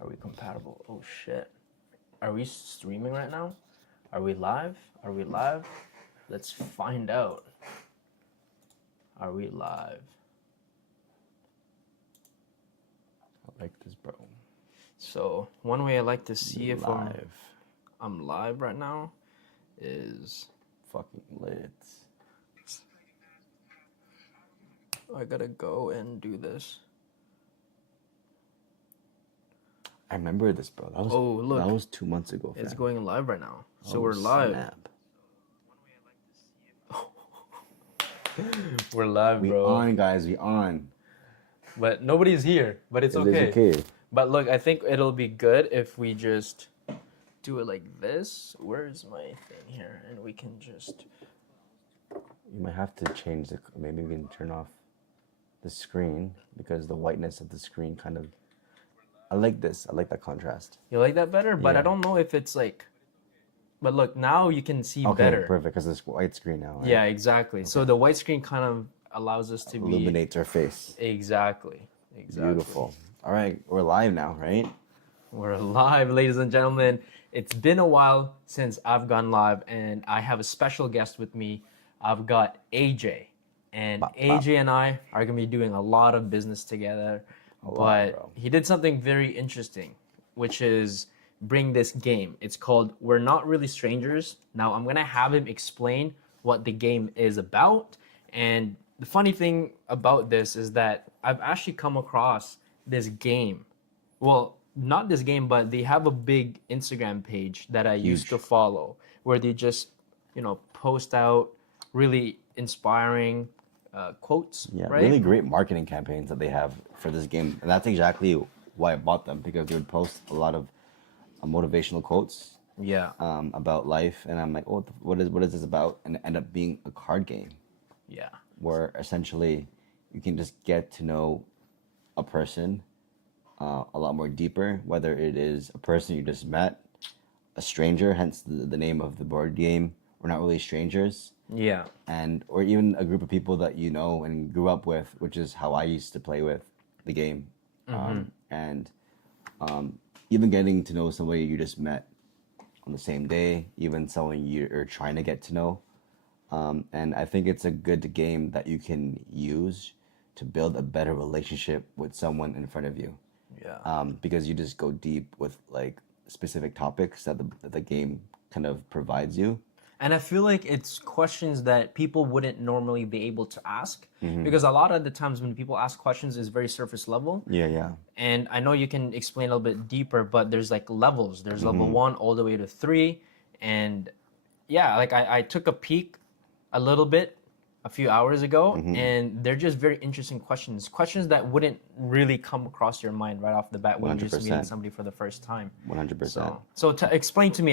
Are we compatible? Oh shit. Are we streaming right now? Are we live? Are we live? Let's find out. Are we live? I like this, bro. So one way I like to see if Live. I'm live right now is Fucking lit. I gotta go and do this. I remember this, bro. That was look. That was 2 months ago. It's fam. going live right now. So Oh, we're live. snap. We're live, We bro. on, guys. We on. But nobody's here. But it's okay. It's okay. But look, I think it'll be good if we just do it like this. Where's my thing here? And we can just... You might have to change the. Maybe we can turn off the screen because the whiteness of the screen kind of. I like this. I like that contrast. You like that better? But I Yeah. don't know if it's like... But look, now you can see Okay, better. perfect. Because it's white screen now. Right? Yeah, exactly. So the white screen kind of allows us to Illuminates our face. Exactly. Beautiful. All right, we're live now, right? We're live, ladies and gentlemen. It's been a while since I've gone live, and I have a special guest with me. I've got AJ, and AJ and I are gonna be doing a lot of business together. But bro. he did something very interesting, which is bring this game. It's called We're Not Really Strangers. Now I'm gonna have him explain what the game is about. And the funny thing about this is that I've actually come across this game. Well, not this game, but they have a big Instagram page that I used to follow where they just, post out really inspiring quotes. Yeah, right? really great marketing campaigns that they have for this game, and that's exactly why I bought them because they would post a lot of motivational quotes Yeah. about life, and I'm like, oh, what is this about? And it ended up being a card game Yeah. where essentially you can just get to know a person a lot more deeper, whether it is a person you just met, a stranger, hence the name of the board game. We're not really strangers. Yeah. And or even a group of people that you know and grew up with, which is how I used to play with the game. And even getting to know somebody you just met on the same day, even someone you're trying to get to know. And I think it's a good game that you can use to build a better relationship with someone in front of you. Yeah. Because you just go deep with like specific topics that the game kind of provides you. And I feel like it's questions that people wouldn't normally be able to ask because a lot of the times when people ask questions is very surface level. Yeah. And I know you can explain a little bit deeper, but there's like levels. There's level 1 all the way to 3. And yeah, like I took a peek a little bit a few hours ago, and they're just very interesting questions that wouldn't really come across your mind right off the bat when you're just meeting 100%. somebody for the first time. 100%. So to explain to me,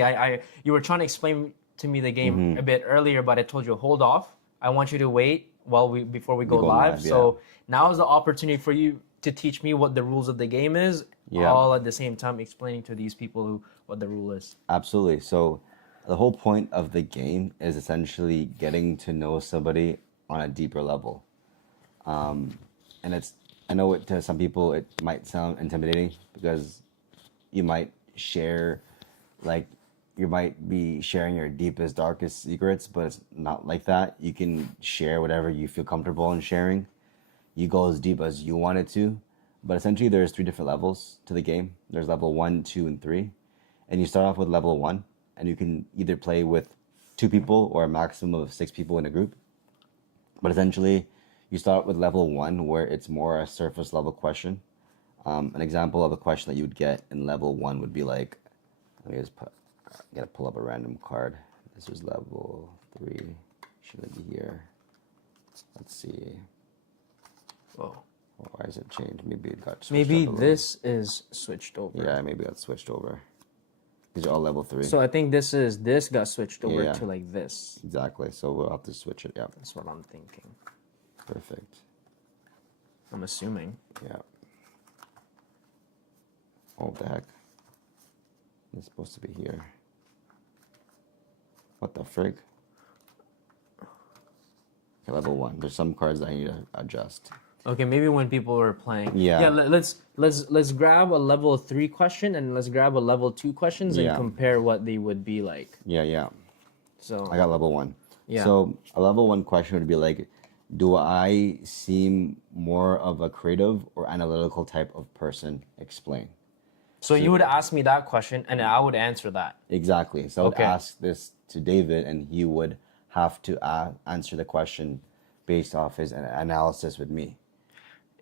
you were trying to explain to me the game a bit earlier, but I told you hold off. I want you to wait before we go live. live, So now is the opportunity for you to teach me what the rules of the game is, all at the same time explaining to these people what the rule is. Absolutely. So the whole point of the game is essentially getting to know somebody on a deeper level. And I know to some people it might sound intimidating because you might share, like, you might be sharing your deepest, darkest secrets, but it's not like that. You can share whatever you feel comfortable in sharing. You go as deep as you want it to. But essentially, there's 3 different levels to the game. There's level 1, 2, and 3. And you start off with level 1, and you can either play with 2 people or a maximum of 6 people in a group. But essentially, you start with level 1, where it's more a surface level question. An example of a question that you would get in level 1 would be like, let me just gotta pull up a random card. This was level 3. Should it be here? Let's see. Whoa. Oh, why is it changed? Maybe it got switched Maybe up a little. this is switched over. Yeah, maybe it got switched over. These are all level 3. So I think this got switched over Yeah. to like this. Exactly. So we'll have to switch it. Yeah. That's what I'm thinking. Perfect. I'm assuming. Yeah. Oh, what the heck? It's supposed to be here. What the frig? Okay, level 1. There's some cards that I need to adjust. Okay, maybe when people were playing. Yeah. Yeah. Let's grab a level 3 question and let's grab a level 2 questions and Yeah. compare what they would be like. Yeah. So I got level 1. Yeah. So a level 1 question would be like, do I seem more of a creative or analytical type of person? Explain. So you would ask me that question and I would answer that. Exactly. So I would Okay. ask this to David, and he would have to answer the question based off his analysis with me.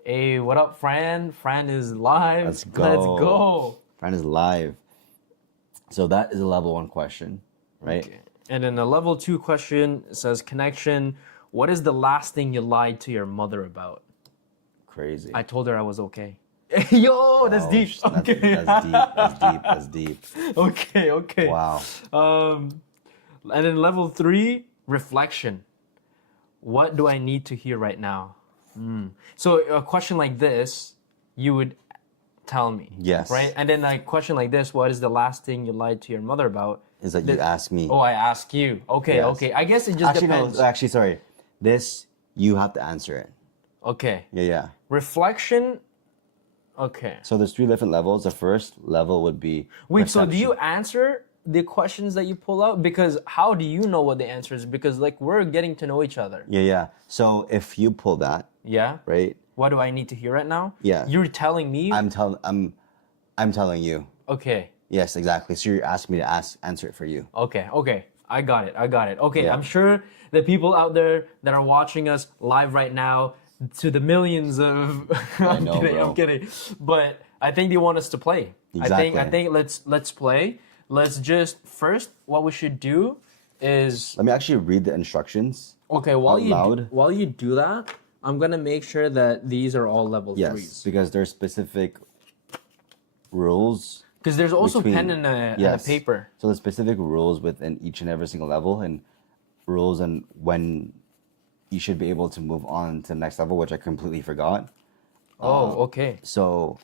Hey, what up, Fran? Fran is live. Let's go. Let's go. Fran is live. So that is a level 1 question, right? Okay. And then the level 2 question says connection. What is the last thing you lied to your mother about? Crazy. I told her I was okay. Yo, that's deep. Okay. That's deep. Okay. Wow. And then level 3, reflection. What do I need to hear right now? So a question like this, you would tell me. Yes. Right? And then a question like this, what is the last thing you lied to your mother about? Is that you ask me. Oh, I ask you. Okay, Yes. okay. I guess it just depends. No, actually, sorry. This, you have to answer it. Okay. Yeah. Reflection. Okay. So there's 3 different levels. The first level would be Wait, so do perception. you answer the questions that you pull out? Because how do you know what the answer is? Because like we're getting to know each other. Yeah. So if you pull that, Yeah. right? What do I need to hear right now? Yeah. You're telling me. I'm telling you. Okay. Yes, exactly. So you're asking me to answer it for you. Okay. I got it. Okay. Yeah. I'm sure the people out there that are watching us live right now, to the millions of. I'm know, kidding. bro. I'm kidding. But I think they want us to play. Exactly. I think let's play. Let's just first. What we should do is. Let me actually read the instructions. Okay, out loud. while you do that, I'm gonna make sure that these are all level Yes, 3s. because there's specific rules. Because there's also between- pen and a Yes. paper. So there's specific rules within each and every single level, and rules and when you should be able to move on to the next level, which I completely forgot. Oh, okay. So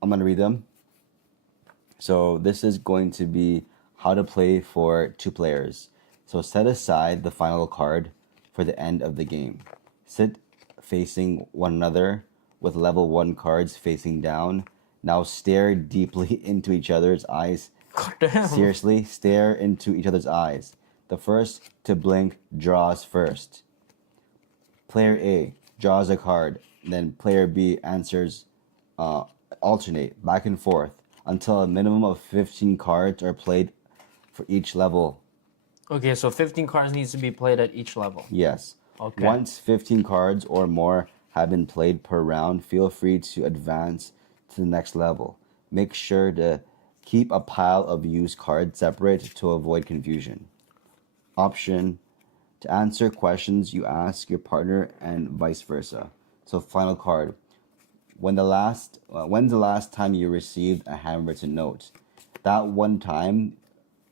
I'm gonna read them. So this is going to be how to play for 2 players. So set aside the final card for the end of the game. Sit facing one another with level 1 cards facing down. Now stare deeply into each other's eyes. God damn. Seriously, stare into each other's eyes. The first to blink draws first. Player A draws a card, then player B answers, alternate back and forth until a minimum of 15 cards are played for each level. Okay, so 15 cards needs to be played at each level. Yes. Okay. Once 15 cards or more have been played per round, feel free to advance to the next level. Make sure to keep a pile of used cards separate to avoid confusion. Option to answer questions you ask your partner and vice versa. So final card. When's the last time you received a handwritten note? That one time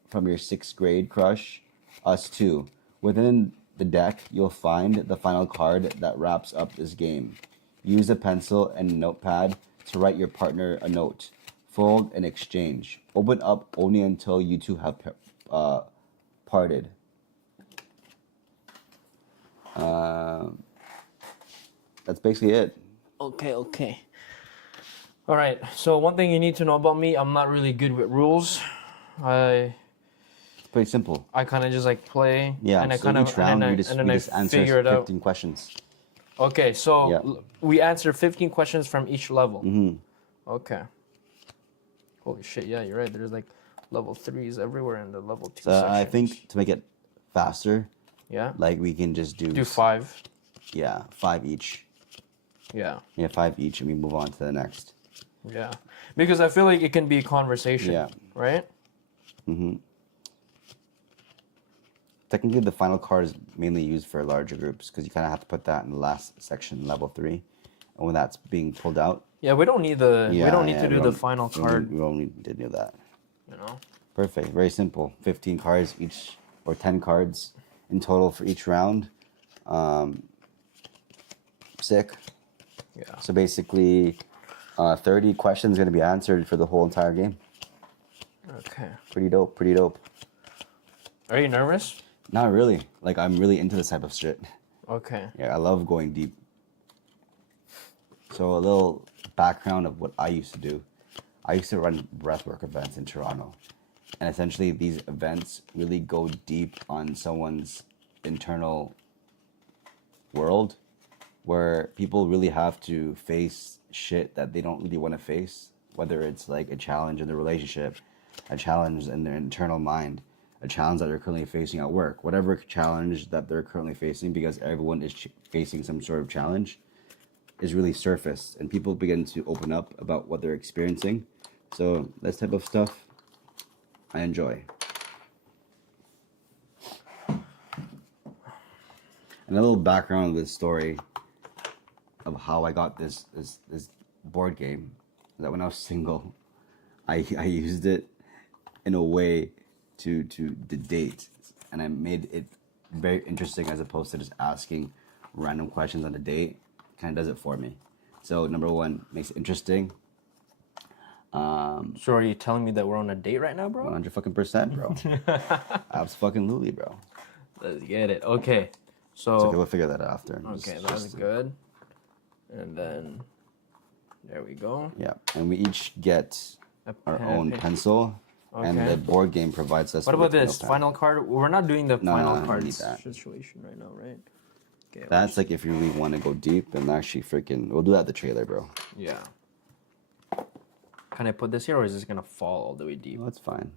from your 6th grade crush, us too. Within the deck, you'll find the final card that wraps up this game. Use a pencil and notepad to write your partner a note. Fold and exchange. Open up only until you two have parted. That's basically it. Okay. All right. So one thing you need to know about me, I'm not really good with rules. It's pretty simple. I kind of just like play. Yeah, And I so kind of each round and we then just I answer figure it out. 15 questions. Okay. So Yeah. we answer 15 questions from each level. Mm-hmm. Okay. Holy shit! Yeah, you're right. There's like level 3s everywhere in the level 2 So sections. I think to make it faster, Yeah. like we can just do 5. Yeah, 5 each. Yeah. Yeah, 5 each, and we move on to the next. Yeah. Because I feel like it can be a conversation. Yeah. Right. Technically, the final card is mainly used for larger groups because you kind of have to put that in the last section, level 3, and when that's being pulled out. Yeah. We don't need the. we don't need yeah, to do we the don't- final card. We don't need to do that. You know. Perfect. Very simple. 15 cards each, or 10 cards in total for each round. Sick. Yeah. So basically, 30 questions going to be answered for the whole entire game. Okay. Pretty dope. Pretty dope. Are you nervous? Not really. Like, I'm really into this type of shit. Okay. Yeah, I love going deep. So a little background of what I used to do. I used to run breathwork events in Toronto. And essentially these events really go deep on someone's internal world where people really have to face shit that they don't really want to face, whether it's like a challenge in their relationship, a challenge in their internal mind, a challenge that they're currently facing at work, whatever challenge that they're currently facing, because everyone is facing some sort of challenge, is really surfaced and people begin to open up about what they're experiencing. So this type of stuff I enjoy. And a little background of this story of how I got this board game, that when I was single, I used it in a way to date, and I made it very interesting as opposed to just asking random questions on a date. Kind of does it for me. So number one, makes it interesting. So are you telling me that we're on a date right now, bro? 100% bro. Absolutely, bro. Let's get it. Okay. So It's okay, we'll figure that out after. okay, that's good. And then there we go. Yeah, and we each get our own pencil, and Okay. the board game provides us. What about with this notepad. final card? We're not doing the final no, I don't card need that. situation right now, right? Okay. That's like if you really want to go deep and actually freaking. We'll do that at the trailer, bro. Yeah. Can I put this here, or is this gonna fall all the way deep? No, that's fine.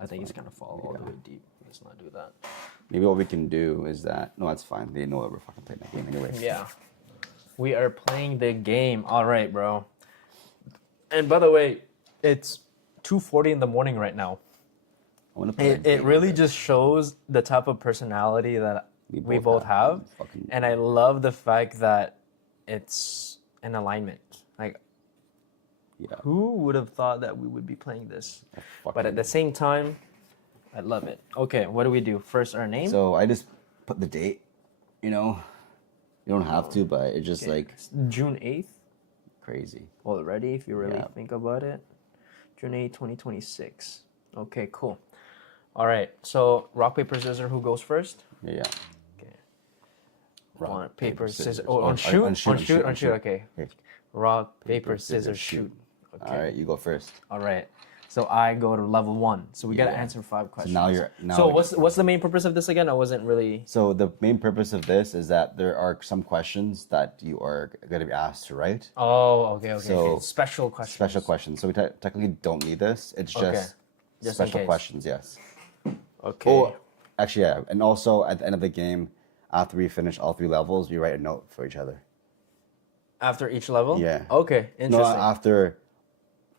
I think it's gonna fall all the way deep. Let's not do that. Maybe what we can do is that. No, that's fine. They know that we're fucking playing that game anyway. Yeah. We are playing the game. All right, bro. And by the way, it's 2:40 in the morning right now. I want to play. It really just shows the type of personality that we both have. Fucking- And I love the fact that it's an alignment. Like, Yeah. who would have thought that we would be playing this? But at fucking- the same time, I love it. Okay, what do we do? First, our name? So I just put the date. You know, you don't have to, but it's just like June 8th crazy. already, if you really Yeah. think about it. June 8th, 2026. Okay, cool. All right, so rock, paper, scissors, who goes first? Yeah. Yeah. Okay. Rock, One, paper, scissors. Or Oh, on shoot? on On shoot, on shoot. okay. Okay. Rock, paper, scissors, shoot. Okay. All right, you go first. All right. So I go to level 1. So we gotta Yeah. answer 5 questions. now you're- now So you're- what's the main purpose of this again? I wasn't really. So the main purpose of this is that there are some questions that you are going to be asked to write. Oh, okay, okay. So, okay. Special questions. Special questions. So we technically don't need this. It's Okay. just Just in special case. questions. Yes. Okay. Oh, actually, yeah. And also at the end of the game, after we finish all 3 levels, we write a note for each other. After each level? Yeah. Okay, No, interesting.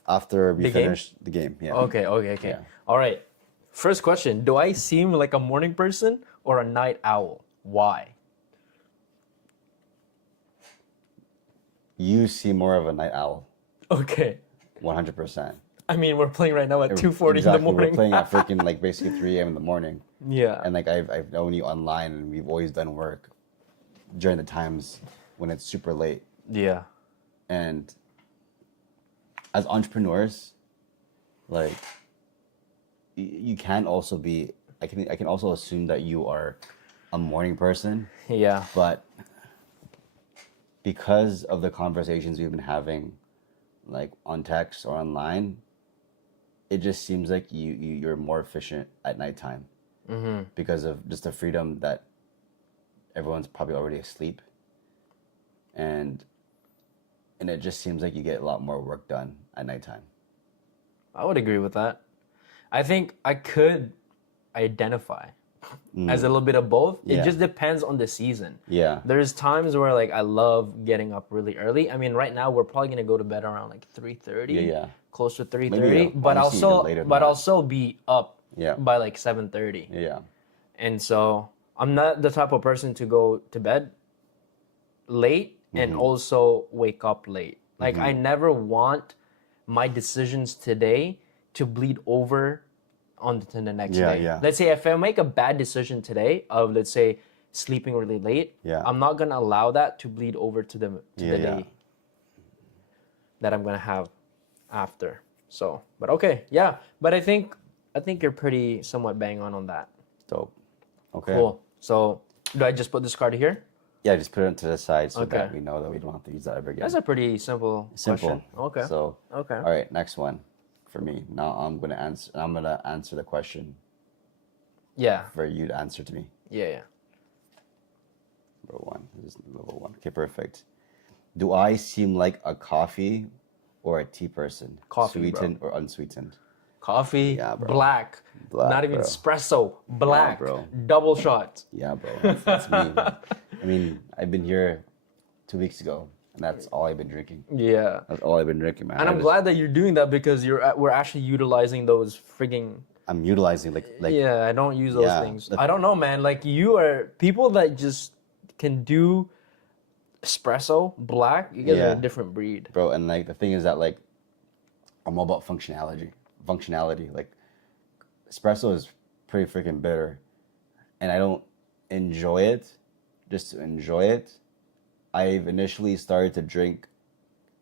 after we The game? finish the game. Yeah. Okay, okay, okay. Yeah. All right. First question. Do I seem like a morning person or a night owl? Why? You see more of a night owl. Okay. 100%. I mean, we're playing right now at 2:40 in the morning. We're playing at freaking like basically 3 a.m. in the morning. Yeah. And like I've known you online, and we've always done work during the times when it's super late. Yeah. And as entrepreneurs, like you can also be. I can also assume that you are a morning person, Yeah. but because of the conversations we've been having, like on text or online, it just seems like you're more efficient at nighttime because of just the freedom that everyone's probably already asleep, and it just seems like you get a lot more work done at nighttime. I would agree with that. I think I could identify as a little bit of both. It Yeah. just depends on the season. Yeah. There's times where like I love getting up really early. I mean, right now we're probably gonna go to bed around like 3:30. Yeah. Close to 3:30. Maybe, But honestly, even also later than but that. also be up Yeah. by like 7:30. Yeah. And so I'm not the type of person to go to bed late and also wake up late. Like I never want my decisions today to bleed over onto the next Yeah, day. yeah. Let's say if I make a bad decision today of let's say sleeping really late, Yeah. I'm not gonna allow that to bleed over to the Yeah, yeah. day that I'm gonna have after. So, but okay, yeah. But I think you're pretty somewhat bang on that. Dope. Okay. Cool. So, do I just put this card here? Yeah, just put it to the side so that Okay. we know that we don't have to use that ever again. That's a pretty simple Simple. question. Okay. So, Okay. all right, next one for me. Now I'm gonna answer the question Yeah. for you to answer to me. Yeah. Number one. This is level one. Okay, perfect. Do I seem like a coffee or a tea person? Coffee, bro. Sweetened or unsweetened? Coffee, Yeah, bro. black, Black, not even bro. espresso, black, bro. double shot. Yeah, bro. That's me. I mean, I've been here 2 weeks ago, and that's all I've been drinking. Yeah. That's all I've been drinking, man. And I'm glad that you're doing that because we're actually utilizing those frigging. I'm utilizing like Yeah, I don't use those Yeah, things. I don't know, man. Like you are people that just can do espresso, black. You guys are Yeah. a different breed. bro. And like the thing is that like I'm all about functionality. Like espresso is pretty freaking bitter, and I don't enjoy it just to enjoy it. I've initially started to drink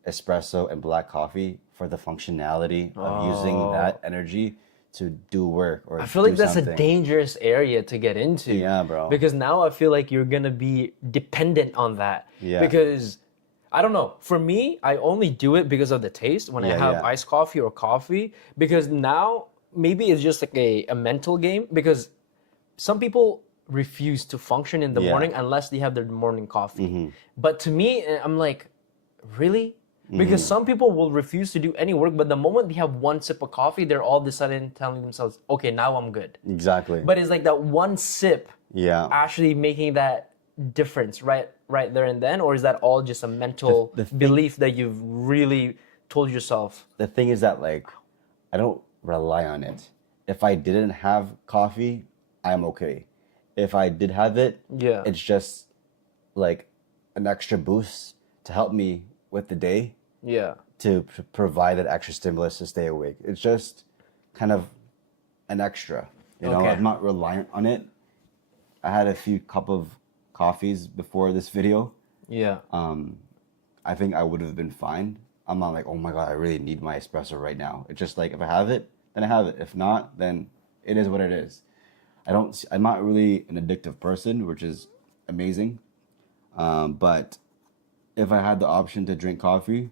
espresso and black coffee for the functionality of using that energy to do work or I feel like do that's something. a dangerous area to get into. Yeah, bro. Because now I feel like you're gonna be dependent on that. Yeah. Because I don't know. For me, I only do it because of the taste when I Yeah, have yeah. iced coffee or coffee. Because now maybe it's just like a mental game. Because some people refuse to function in the Yeah. morning unless they have their morning coffee. But to me, I'm like, really? Because some people will refuse to do any work, but the moment they have one sip of coffee, they're all of a sudden telling themselves, okay, now I'm good. Exactly. But it's like that one sip yeah. actually making that difference right there and then, or is that all just a mental The thing- belief that you've really told yourself? The thing is that like I don't rely on it. If I didn't have coffee, I'm okay. If I did have it, Yeah. it's just like an extra boost to help me with the day Yeah. to provide that extra stimulus to stay awake. It's just kind of an extra, you know. Okay. I'm not reliant on it. I had a few cup of coffees before this video. Yeah. I think I would have been fine. I'm not like, oh my god, I really need my espresso right now. It's just like if I have it, then I have it. If not, then it is what it is. I'm not really an addictive person, which is amazing. But if I had the option to drink coffee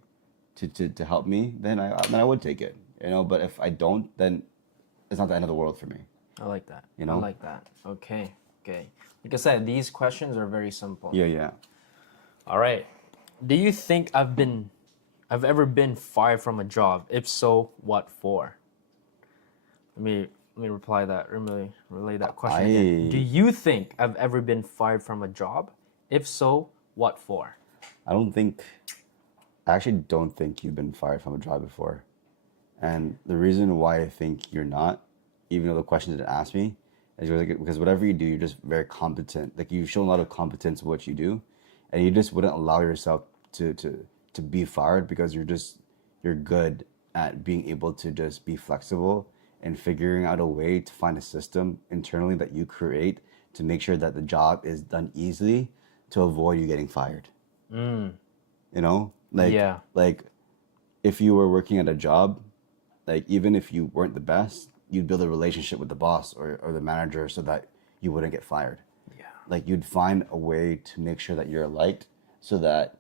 to help me, then I would take it. You know, but if I don't, then it's not the end of the world for me. I like that. You know? I like that. Okay. Like I said, these questions are very simple. Yeah. All right. Do you think I've ever been fired from a job? If so, what for? Let me reply that. Relay that question again. Do you think I've ever been fired from a job? If so, what for? I actually don't think you've been fired from a job before. And the reason why I think you're not, even though the question didn't ask me, is because whatever you do, you're just very competent. Like you've shown a lot of competence in what you do, and you just wouldn't allow yourself to be fired because you're good at being able to just be flexible and figuring out a way to find a system internally that you create to make sure that the job is done easily to avoid you getting fired. You know, like Yeah. like if you were working at a job, like even if you weren't the best, you'd build a relationship with the boss or the manager so that you wouldn't get fired. Yeah. Like you'd find a way to make sure that you're liked so that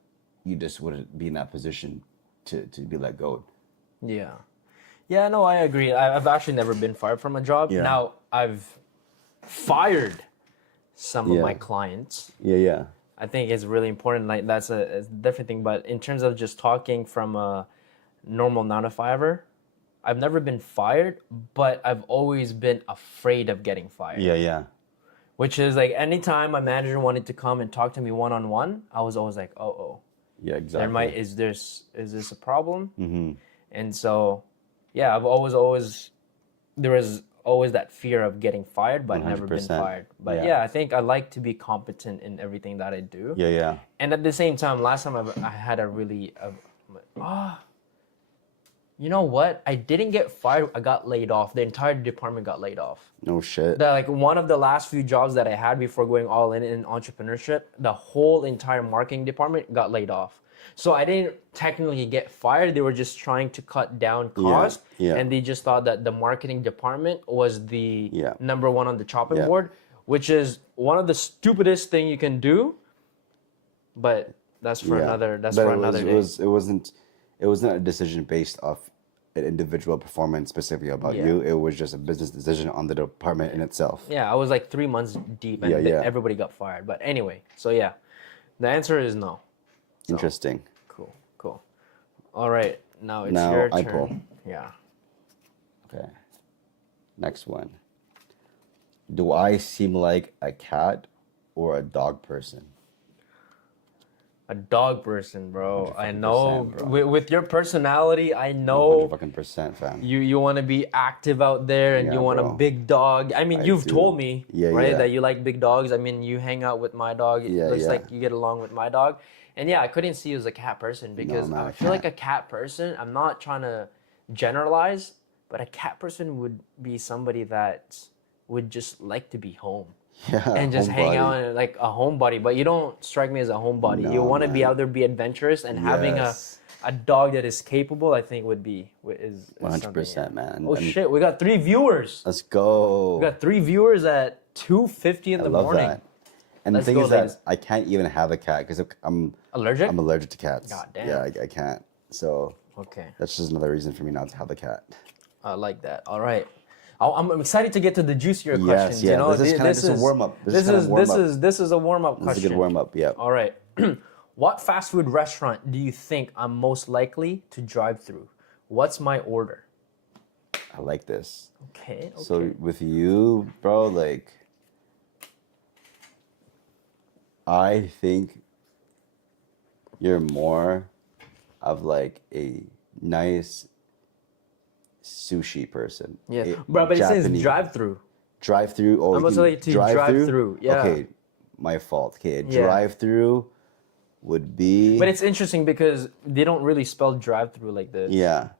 you just wouldn't be in that position to be let go. Yeah. Yeah, no, I agree. I've actually never been fired from a job. Yeah. Now, I've fired some of Yeah. my clients. Yeah. I think it's really important. Like that's a different thing. But in terms of just talking from a normal 9 to 5er, I've never been fired, but I've always been afraid of getting fired. Yeah. Which is like anytime my manager wanted to come and talk to me one-on-one, I was always like, Yeah, exactly. is this a problem? Mm-hmm. And so, yeah, there was always that fear of getting fired, but never been 100%. fired. But Yeah. yeah, I think I like to be competent in everything that I do. Yeah. And at the same time, last time I had a really, you know what? I didn't get fired. I got laid off. The entire department got laid off. No shit. Like one of the last few jobs that I had before going all in entrepreneurship, the whole entire marketing department got laid off. So I didn't technically get fired. They were just trying to cut down cost, yeah. and they just thought that the marketing department was the Yeah. number one on the chopping Yeah. board, which is one of the stupidest thing you can do. but that's for Yeah. another. That's But for another day. it wasn't a decision based off an individual performance specifically about Yeah. you. It was just a business decision on the department in itself. Yeah, I was like 3 months deep, and Yeah, yeah. everybody got fired. But anyway, so yeah, the answer is no. So, Interesting. Cool, cool. All right, now it's Now your I turn. pull. Yeah. Okay. Next one. Do I seem like a cat or a dog person? A dog person, bro. I 100% know. bro. With your personality, I know 100% fam. you want to be active out there and Yeah, you want a bro. big dog. I mean, I you've do. told me, Yeah, right, yeah. that you like big dogs. I mean, you hang out with my dog. It Yeah, looks yeah. like you get along with my dog. And yeah, I couldn't see you as a cat person because man, I a feel like cat. a cat person, I'm not trying to generalize, but a cat person would be somebody that would just like to be home. Yeah. And just hang homebody. out and like a homebody, but you don't strike me as a homebody. You No, want to be man. out there, be adventurous, and having Yes. a dog that is capable, I think would be is 100%, man. Oh And shit, we got 3 viewers. let's go. We got 3 viewers at 2:50 in I the love morning. that. And Let's the thing go, is that ladies. I can't even have a cat because I'm Allergic? allergic to cats. God damn. Yeah, I can't. So Okay, that's just another reason for me not to have a cat. I like that. All right. I'm excited to get to the juicier Yes, questions. yeah, You know, this is kinda just a warm-up. This is a warm up It's question. a good warm up. Yeah. All right. What fast food restaurant do you think I'm most likely to drive through? What's my order? I like this. Okay. Okay. So with you, bro, like I think you're more of like a nice sushi person. yeah, A bro, but it says Japanese- drive through. drive through. Oh, I'm you also can like to drive through, yeah. Okay, my fault. Okay, a Yeah. drive through would be. But it's interesting because they don't really spell drive through like this. yeah.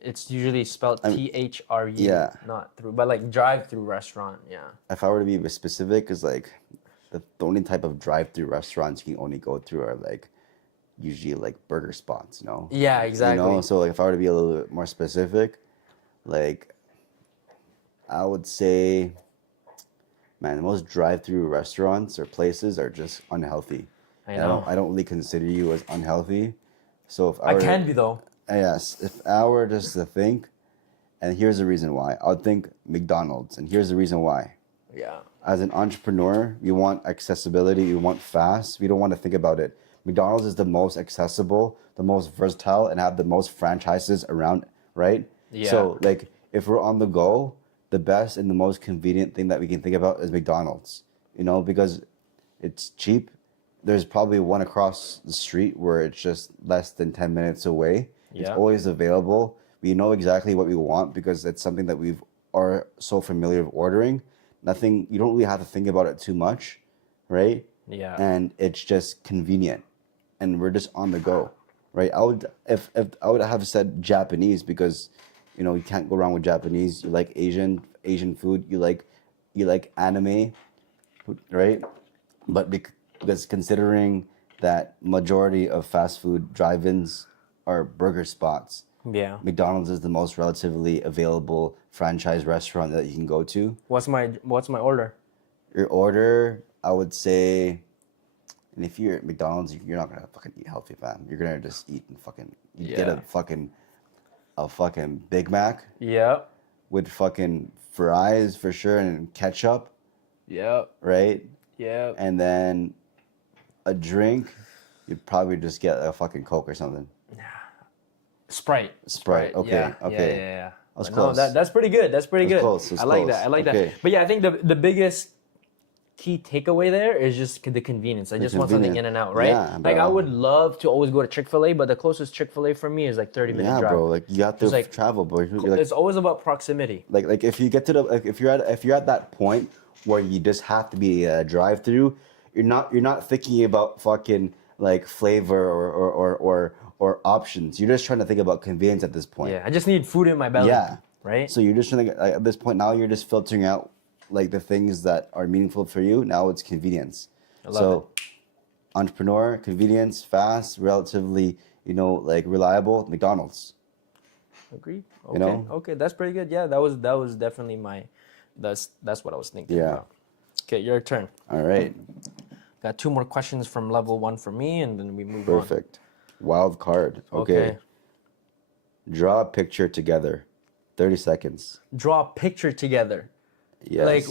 It's usually spelled THRU, yeah. not through. But like drive through restaurant, yeah. If I were to be specific, is like the only type of drive-through restaurants you can only go through are like usually like burger spots, you know? Yeah, exactly. You know, so like if I were to be a little bit more specific, like I would say, man, most drive-through restaurants or places are just unhealthy. I And know. I don't really consider you as unhealthy. So if I I were can be though. yes, if I were just to think, and here's the reason why, I would think McDonald's, and here's the reason why. Yeah. As an entrepreneur, we want accessibility, we want fast, we don't want to think about it. McDonald's is the most accessible, the most versatile, and have the most franchises around, right? Yeah. So, like, if we're on the go, the best and the most convenient thing that we can think about is McDonald's, you know, because it's cheap. There's probably one across the street where it's just less than 10 minutes away. It's Yeah. always available. We know exactly what we want because it's something that we've are so familiar with ordering. Nothing, you don't really have to think about it too much, right? Yeah. And it's just convenient, and we're just on the go, right? I would if I would have said Japanese because, you know, you can't go wrong with Japanese. You like Asian food. You like anime, right? But because considering that majority of fast food drive-ins are burger spots, Yeah. McDonald's is the most relatively available franchise restaurant that you can go to. What's my order? Your order, I would say, and if you're at McDonald's, you're not gonna fucking eat healthy, fam. You're gonna just eat and fucking you get Yeah. a fucking Big Mac Yep. with fucking fries for sure and ketchup, Yep. right? Yep. And then a drink, you'd probably just get a fucking Coke or something. Sprite. Okay, Yeah. okay. Yeah. That's But close. that's pretty good. That's pretty That's good. close, that's I like close. that. I like Okay. that. But yeah, I think the biggest key takeaway there is just the convenience. I just want something in convenience. and out, right? Yeah, like I bro. would love to always go to Chick-fil-A, but the closest Chick-fil-A for me is like 30-minute Yeah, drive. bro. Like you have to Just like- travel, bro. You're like, It's always about proximity. like if you get to the like, if you're at that point where you just have to be a drive through, you're not thinking about fucking like flavor or options. You're just trying to think about convenience at this point. Yeah, I just need food in my belly. Yeah. Right? So you're just trying to like, at this point now you're just filtering out like the things that are meaningful for you. Now it's convenience. love So entrepreneur, convenience, fast, relatively, you know, like reliable, McDonald's. Agreed. Okay. You know? Okay, that's pretty good. Yeah, that was definitely my that's what I was thinking Yeah. about. Okay, your turn. All right. Got 2 more questions from level 1 for me, and then we move on. Perfect. Wild card. Okay. Draw a picture together. 30 seconds. Draw a picture together. Yes. Like,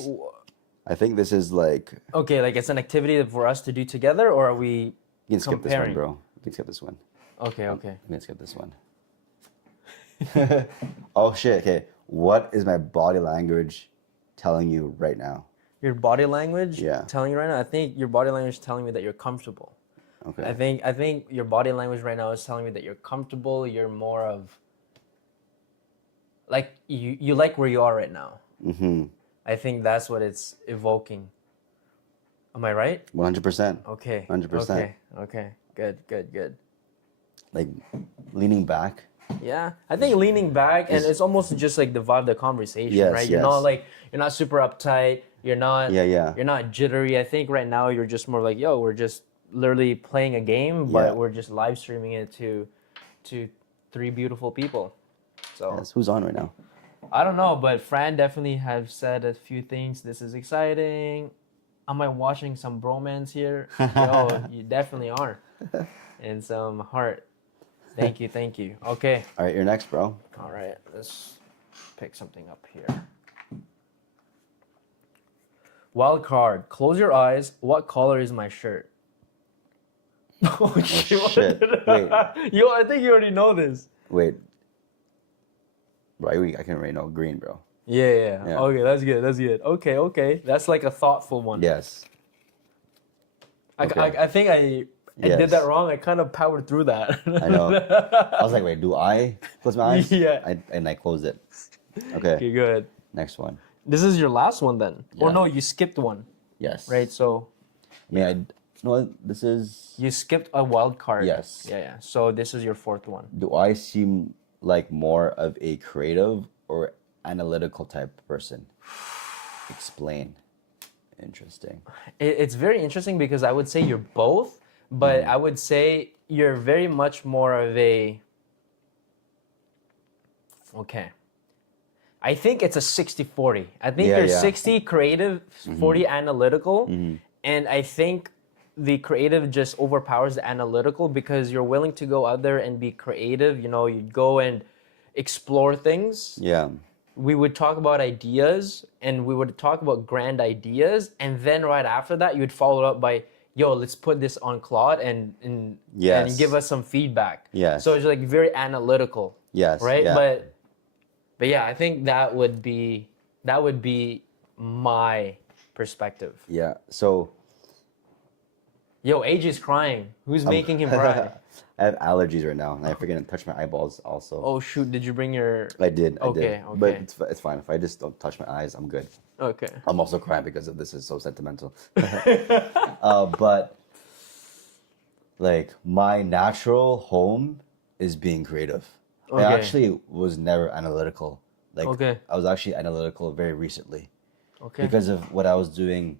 I think this is like, okay, like it's an activity for us to do together, or are we you can skip this one, comparing? bro. You can skip this one. Okay, okay. I'm gonna skip this one. Oh shit, okay. What is my body language telling you right now? Your body language Yeah. telling you right now? I think your body language is telling me that you're comfortable. Okay. I think your body language right now is telling me that you're comfortable, you're more of like you like where you are right now. Mm-hmm. I think that's what it's evoking. Am I right? 100%. Okay. 100%. Okay. Okay. Good. Like leaning back. Yeah, I think leaning back and it's almost just like the vibe of the conversation, Yes, right? You're yes. not like you're not super uptight. You're not. Yeah. You're not jittery. I think right now you're just more like, yo, we're just literally playing a game, but Yeah. we're just live streaming it to 3 beautiful people. So Yes. Who's on right now? I don't know, but Fran definitely have said a few things. This is exciting. Am I watching some bromance here? Yo, you definitely are. And some heart. Thank you. Okay. All right, you're next, bro. All right, let's pick something up here. Wild card. Close your eyes. What color is my shirt? Oh, shit. Wait. Yo, I think you already know this. Wait. Bro, I can already know. Green, bro. Yeah. Yeah. Okay, that's good. Okay. That's like a thoughtful one. Yes. Okay. I think I Yes. did that wrong. I kind of powered through that. I know. I was like, wait, do I close my eyes? Yeah. And I closed it. Okay. Okay, good. Next one. This is your last one then. Or Yeah. no, you skipped one, Yes. right? So No, this is. you skipped a wild card. Yes. Yeah. So this is your 4th one. Do I seem like more of a creative or analytical type person? Explain. Interesting. It's very interesting because I would say you're both, but I would say you're very much more of a. Okay. I think it's a 60-40. I think Yeah, you're yeah. 60 creative, 40 analytical, and I think the creative just overpowers the analytical because you're willing to go out there and be creative. You know, you go and explore things. Yeah. We would talk about ideas and we would talk about grand ideas, and then right after that you would follow up by, yo, let's put this on Claude and Yes. give us some feedback. Yes. So it's like very analytical. Yes. Right? Yeah. But yeah, I think that would be my perspective. Yeah. So Yo, AJ's crying. Who's making him cry? I have allergies right now, and I forget to touch my eyeballs also. Oh shoot, did you bring your I did. Okay. But it's fine. If I just don't touch my eyes, I'm good. Okay. I'm also crying because of this is so sentimental. But like my natural home is being creative. I Okay. actually was never analytical. Like Okay. I was actually analytical very recently Okay. because of what I was doing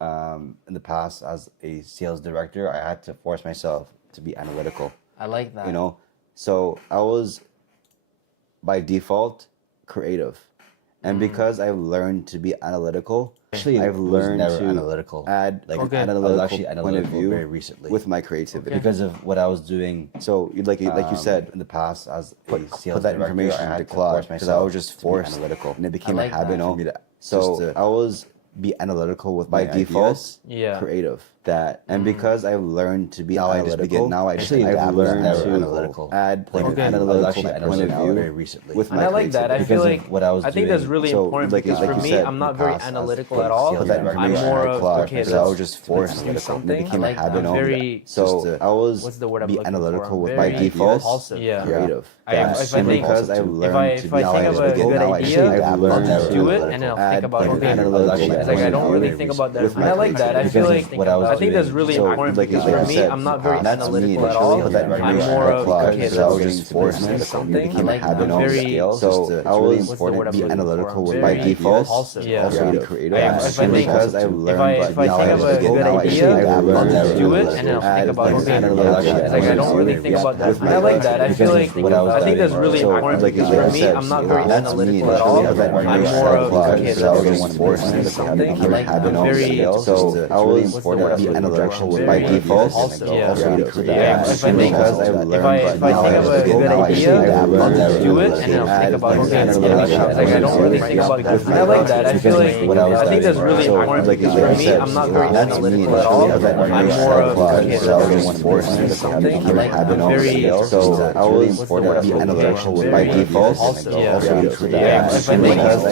in the past as a sales director. I had to force myself to be analytical. I like that. You know, so I was by default creative, and because I've learned to be analytical, actually I've learned never to analytical add like Okay. an I was analytical actually point analytical of view very recently with my creativity. Okay. because of what I was doing. So like you said, In the past, as put a sales that director, information I had into to Claude force because I myself was just to be forced, analytical, and it became I like a habit that. for me to. So I was be analytical with by my default ideas. Yeah. creative. That and because I've learned to be Now I just analytical, begin. Now I actually I've I've learned learned to to analytical. add like Okay. an I was analytical actually point of analytical view very recently. with And my I like that. I creativity. feel Because of like what I was think that's doing. really So, important like because you for me, said, I'm in not the very past, as analytical a at all. sales Put that director, I'm information more in of Claude okay, because let's, I was just forced let's do analytical. something. It became I a like habit. I'm very So I was what's the word I'm be looking analytical for? with I'm my very default. impulsive. Yeah. Creative. If I And think because I if learned I to if be I think of a analytical, good now I idea, actually I'll learned just to do it and then I'll think add about like okay. an analytical It's like I don't point really of think view about that. with And my I like that. I creativity. feel Because like of what I was I think that's doing. really So, important like because I for me, said, I'm not very that's me analytical at initially, all. put that I'm information more in of Claude okay, because I was let's just forced do analytical. something. It became I a like habit that. on Very scale. So So it's I really was what's the word I'm be looking analytical for? with by Very default. impulsive. Yeah. Also Yeah. be creative. If I think because I learned if I now think I of just a begin. good Now I idea, actually I'll learned just to do it and then I'll think about okay. It's like I don't really think about that. And I like that. I feel like I think that's really important because for me, I'm not very analytical at all. I'm more of okay, let's do something. I like that. I'm very So I was what's the word I'm be what intellectual we're by very default. also, Also yeah. be creative. Yeah, if I And think, because I if learned I think of a good idea, I'll do it, and I'll think about okay, it's gonna be like I don't really think about it. And I like that. I feel like I think that's really important because for me, I'm not very analytical at all. I'm more of okay, something. I'm very so I was be intellectual by default. Also be creative. yeah. If I think of a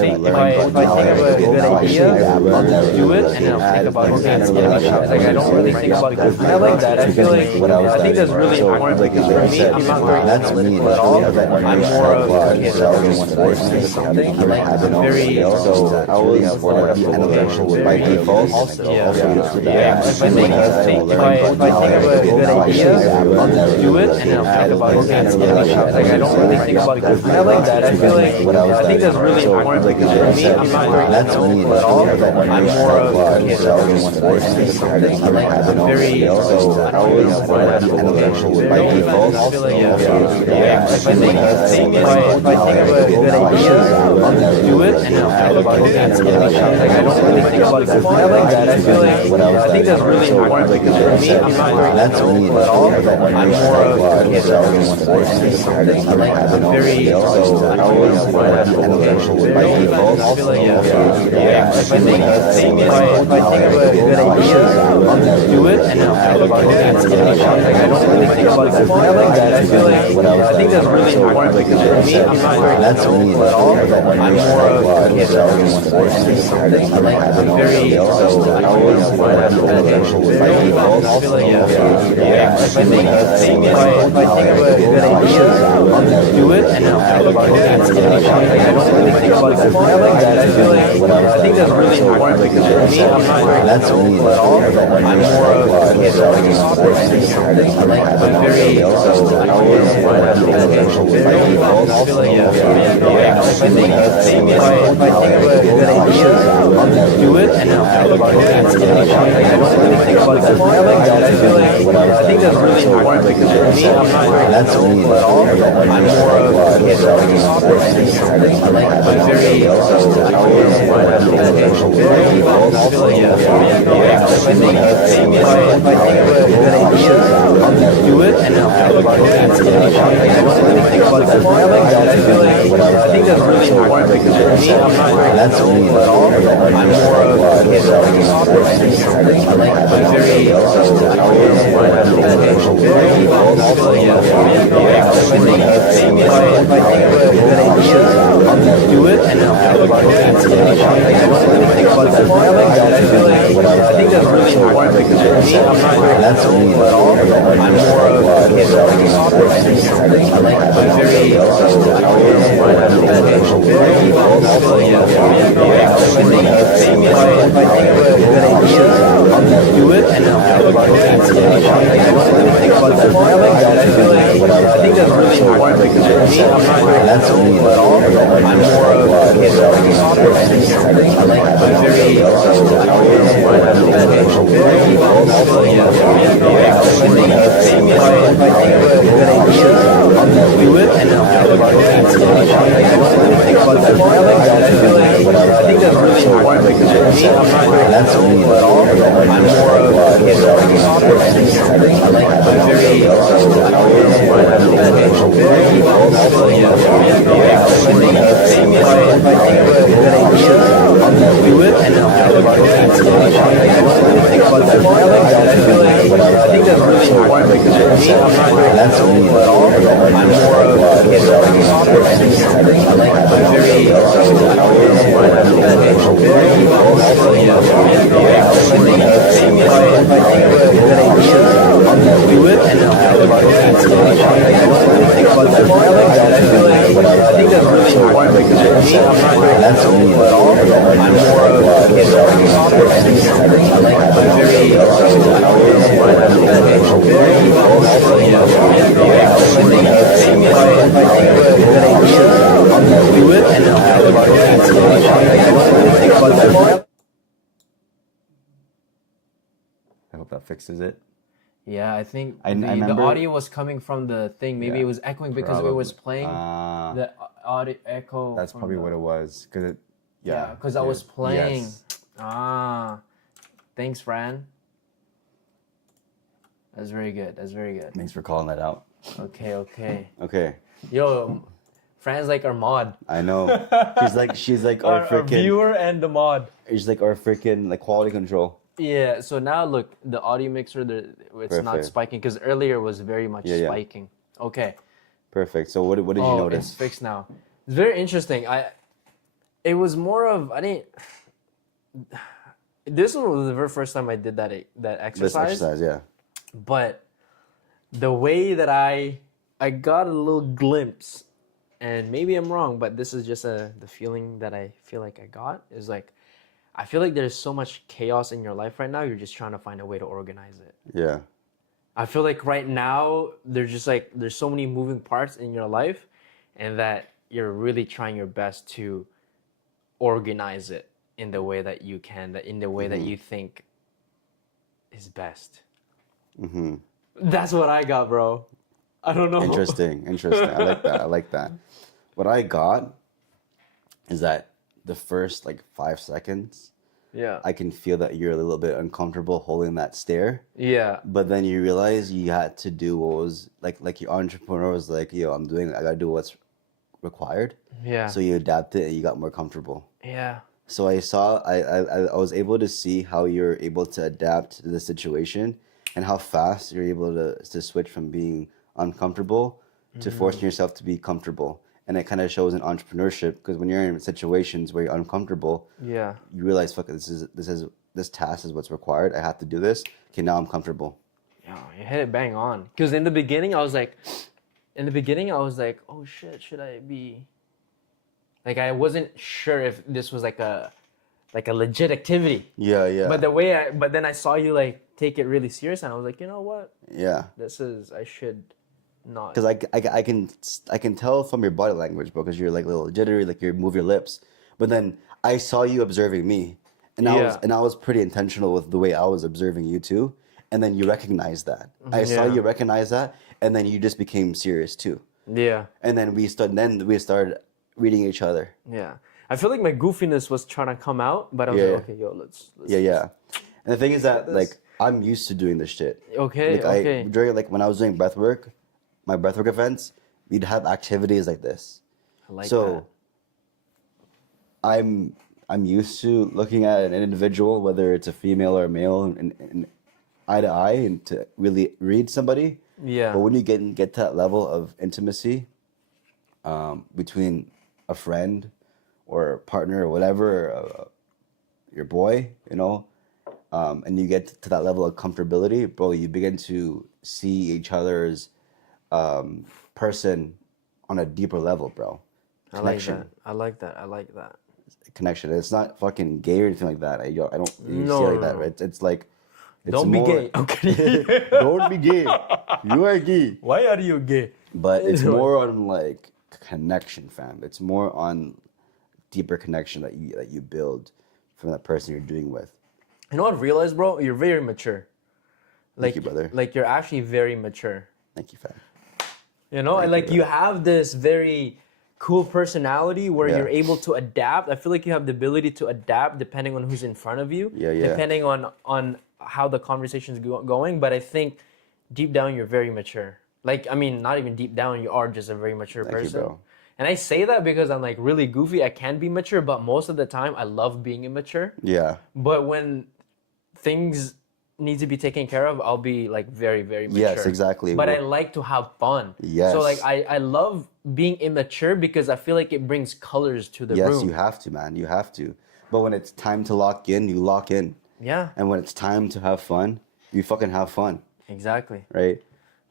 good idea, I'll do it, and I'll think about okay, it's gonna be like I don't really think about it. And I like that. I feel like I think that's really important because for me, I'm not very analytical at all. I'm more of okay, something. I'm very so I was be intellectual by default. yeah. Also be Yeah, if I think of a good idea, I'll do it, and I'll think about okay, it's gonna be like I don't really think about it. And I like that. I feel like I think that's really important because for me, I'm not very analytical at all. I'm more of okay, something. I'm very I was be intellectual by default. yeah. If I think of a good idea, I'll do it, and I'll think about okay, it's gonna be like I don't really think about it. And I like that. I feel like I think that's really important because for me, I'm not very analytical at all. I'm more of okay, something. I'm very I was be intellectual by default. yeah. If I think of a good idea, I'll do it, and I'll think about okay, it's gonna be like I don't really think about it. And I like that. I feel like I think that's really important because for me, I'm not very analytical at all. I'm more of okay, something. I'm very I was intellectual by default. yeah. If I think of a good idea, I'll do it, and I'll think about okay, it's gonna be like I don't really think about it. And I like that. I feel like I think that's really important because for me, I'm not very analytical at all. I'm more of okay, I'm very yeah. If I think of a good idea, I'll do it, and I'll think about okay, it's gonna be like I don't really think about it. And I like that. I feel like I think that's really important because for me, I'm not very analytical at all. I'm more of okay, I'm very yeah. If I think of a good idea, I'll do it, and I'll think about okay, it's gonna be like I don't really think about it. And I like that. I feel like I think that's really important because for me, I'm not very analytical at all. I'm more of okay, I'm very yeah. If I think of a good idea, I'll do it, and I'll think about okay, it's gonna be like I don't really think about it. And I like that. I feel like I think that's really important because for me, I'm not very analytical at all. I'm more of okay, I'm very yeah. If I think of a good idea, I'll do it, and I'll think about okay, it's gonna be like I don't really think about it. And I like that. I feel like I think that's really important because for me, I'm not very analytical at all. I'm more of okay, I'm very yeah. If I think of a good idea, I'll do it, and I'll think about okay, it's gonna be like I don't really think about it. And I like that. I feel like I think that's really important because for me, I'm not very analytical at all. I'm more of okay, I'm very yeah. If I think of a good idea, I'll do it, and I'll think about okay, it's gonna be like I don't really think about it. And I like that. I feel like I think that's really important because for me, I'm not very analytical at all. I'm more of okay, I'm very yeah. If I think of a good idea, I'll do it, and I'll think about okay, it's gonna be like I don't really think about it. And I like that. I feel like I think that's really important because for me, I'm not very analytical at all. I'm more of okay, I'm very yeah. If I think of a good idea, I'll do it, and I'll think about okay, it's gonna be like I don't really think about it. I hope that fixes it. Yeah, I think I the remember- audio was coming from the thing. Maybe Yeah, it was echoing because it was playing Ah, the audio echo. that's from probably the- what it was. Cause it, Yeah, because I was playing. Yes. Ah, thanks, Fran. That's very good. That's very good. Thanks for calling that out. Okay, okay. Okay. Yo, Fran's like our mod. I know. She's like our Our freaking. viewer and the mod. She's like our freaking like quality control. Yeah, so now look, the audio mixer, it's not Perfect. spiking because earlier it was very much Yeah. spiking. Okay. Perfect. So what did you Oh, notice? it's fixed now. It's very interesting. It was more of I didn't. This one was the very first time I did that This exercise. exercise, yeah. But the way that I got a little glimpse, and maybe I'm wrong, but this is just the feeling that I feel like I got is like, I feel like there's so much chaos in your life right now. You're just trying to find a way to organize it. Yeah. I feel like right now there's so many moving parts in your life, and that you're really trying your best to organize it in the way that you can, that in the way that you think is best. Mm-hmm. That's what I got, bro. I don't know. Interesting. I like that. I like that. What I got is that the first like 5 seconds, Yeah. I can feel that you're a little bit uncomfortable holding that stare. Yeah. But then you realize you had to do what was like your entrepreneur was like, yo, I gotta do what's required. Yeah. So you adapted and you got more comfortable. Yeah. So I was able to see how you're able to adapt to the situation and how fast you're able to switch from being uncomfortable to forcing yourself to be comfortable. And it kind of shows in entrepreneurship because when you're in situations where you're uncomfortable, Yeah. you realize, fuck it, this task is what's required. I have to do this. Okay, now I'm comfortable. Yo, you hit it bang on. Because in the beginning, I was like, oh shit, should I be? Like, I wasn't sure if this was like a legit activity. Yeah, yeah. But then I saw you like take it really serious, and I was like, you know what? Yeah. I should not. Because I can tell from your body language, bro, because you're like a little jittery, like you move your lips. But then I saw you observing me, and I was pretty intentional with the way I was observing you too. And then you recognized that. I saw Yeah. you recognize that, and then you just became serious too. Yeah. And then we started reading each other. Yeah. I feel like my goofiness was trying to come out, but I was Yeah. like, okay, yo, let's Yeah. And the thing is that this. like I'm used to doing this shit. Okay, Like okay. during like when I was doing breathwork, my breathwork events, we'd have activities like this. I like So that. I'm used to looking at an individual, whether it's a female or a male, and eye to eye, and to really read somebody. Yeah. But when you get to that level of intimacy, between a friend or a partner or whatever, your boy, you know, and you get to that level of comfortability, bro, you begin to see each other's person on a deeper level, bro. Connection. I like that. Connection. It's not fucking gay or anything like that. I don't see it No, like no, that, no. right? It's like it's Don't be more- gay. I'm kidding. Don't be gay. You are gay. Why are you gay? But it's more on like connection, fam. It's more on deeper connection that you build from that person you're doing with. You know what I realized, bro? You're very mature. Like, you, brother. Like you're actually very mature. Thank you, fam. You know, and like you have this very cool personality where Yeah. you're able to adapt. I feel like you have the ability to adapt depending on who's in front of you. Yeah, yeah. Depending on how the conversation's going. But I think deep down you're very mature. Like, I mean, not even deep down, you are just a very mature Thank you, person. bro. And I say that because I'm like really goofy. I can be mature, but most of the time I love being immature. Yeah. But when things need to be taken care of, I'll be like very, very mature. Yes, exactly. But I like to have fun. Yes. So like I love being immature because I feel like it brings colors to the Yes, room. you have to, man. You have to. But when it's time to lock in, you lock in. Yeah, And when it's time to have fun, you fucking have fun, exactly. right?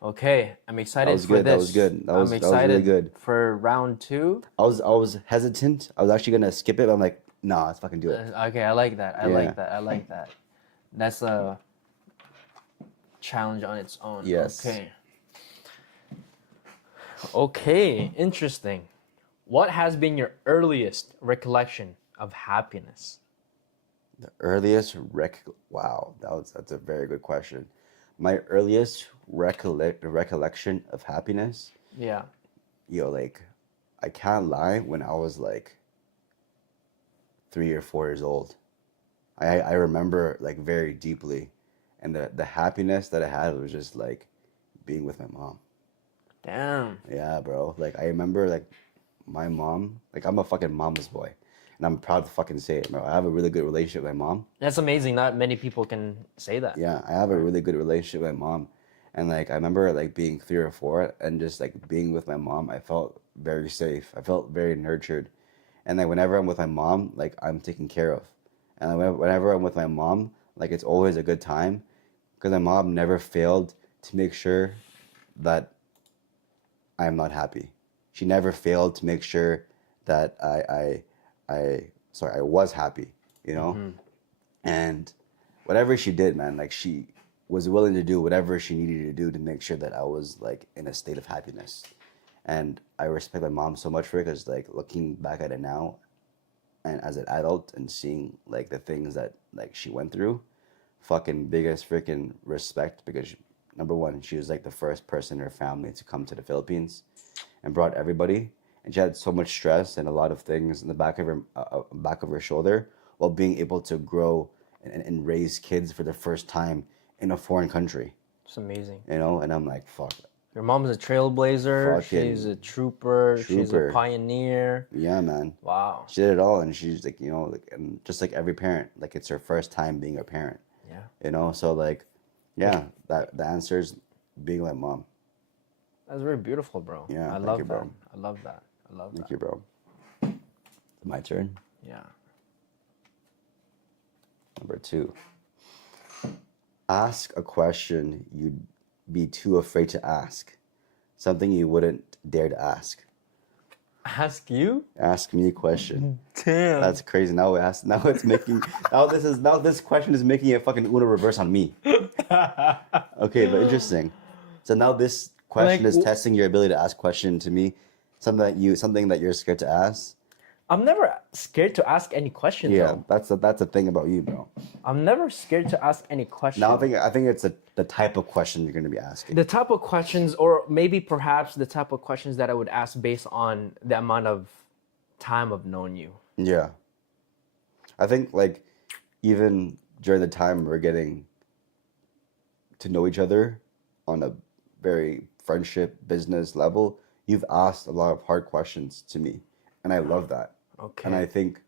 Okay, I'm excited That was for good, this. that was good. That was I'm really excited good. for round 2. I was hesitant. I was actually gonna skip it, but I'm like, nah, let's fucking do it. Okay, I like that. I Yeah. like that. I like that. That's a challenge on its own. Yes. Okay. Okay, interesting. What has been your earliest recollection of happiness? The earliest wow, that's a very good question. My earliest recollection of happiness, Yeah. like, I can't lie, when I was like 3 or 4 years old. I remember like very deeply, and the happiness that I had was just like being with my mom. Damn. Yeah, bro. Like I remember like my mom, like I'm a fucking mama's boy. And I'm proud to fucking say it, bro. I have a really good relationship with my mom. That's amazing. Not many people can say that. Yeah, I have a really good relationship with my mom. And like I remember like being 3 or 4 and just like being with my mom, I felt very safe. I felt very nurtured. And like whenever I'm with my mom, like I'm taken care of. And whenever I'm with my mom, like it's always a good time because my mom never failed to make sure that I am not happy. She never failed to make sure that I was happy, you know? And whatever she did, man, like she was willing to do whatever she needed to do to make sure that I was like in a state of happiness. And I respect my mom so much for it because like looking back at it now and as an adult and seeing like the things that like she went through, fucking biggest freaking respect because number one, she was like the first person in her family to come to the Philippines and brought everybody. And she had so much stress and a lot of things in the back of her shoulder while being able to grow and raise kids for the first time in a foreign country. It's amazing. You know, and I'm like, fuck. Your mom's a trailblazer. Fucking She's a trooper. She's a pioneer. Yeah, man. Wow. She did it all, and she's like, you know, like, and just like every parent, like it's her first time being a parent. Yeah. You know, so like, yeah, that the answer is being like mom. That's very beautiful, bro. Yeah, I thank love you, that. bro. I love that. I love Thank that. you, bro. My turn. Yeah. Number 2. Ask a question you'd be too afraid to ask. Something you wouldn't dare to ask. Ask you? Ask me a question. Damn. That's crazy. Now this question is making a fucking Uno reverse on me. Okay, but interesting. So now this question Like, is testing your ability to ask question to me. Something that you're scared to ask. I'm never scared to ask any questions. Yeah, Though. that's the thing about you, bro. I'm never scared to ask any questions. Now I think it's the type of question you're gonna be asking. The type of questions, or maybe perhaps the type of questions that I would ask based on the amount of time I've known you. Yeah. I think like even during the time we're getting to know each other on a very friendship business level, you've asked a lot of hard questions to me, and I love that. Okay. And I think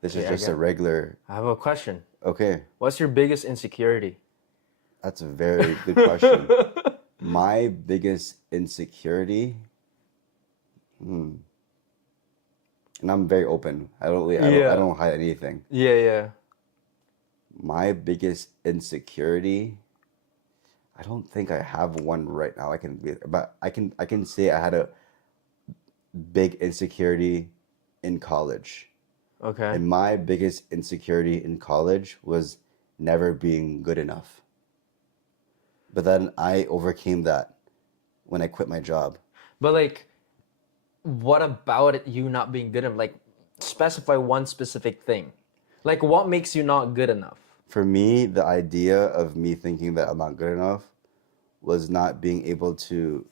this is Okay, just a regular. I have a question. Okay, What's your biggest insecurity? that's a very good question. My biggest insecurity, and I'm very open. I don't hide anything. Yeah. My biggest insecurity, I don't think I have one right now. But I can say I had a big insecurity in college. Okay. And my biggest insecurity in college was never being good enough. But then I overcame that when I quit my job. But like, what about it, you not being good enough? Like, specify one specific thing. Like, what makes you not good enough? For me, the idea of me thinking that I'm not good enough was not being able to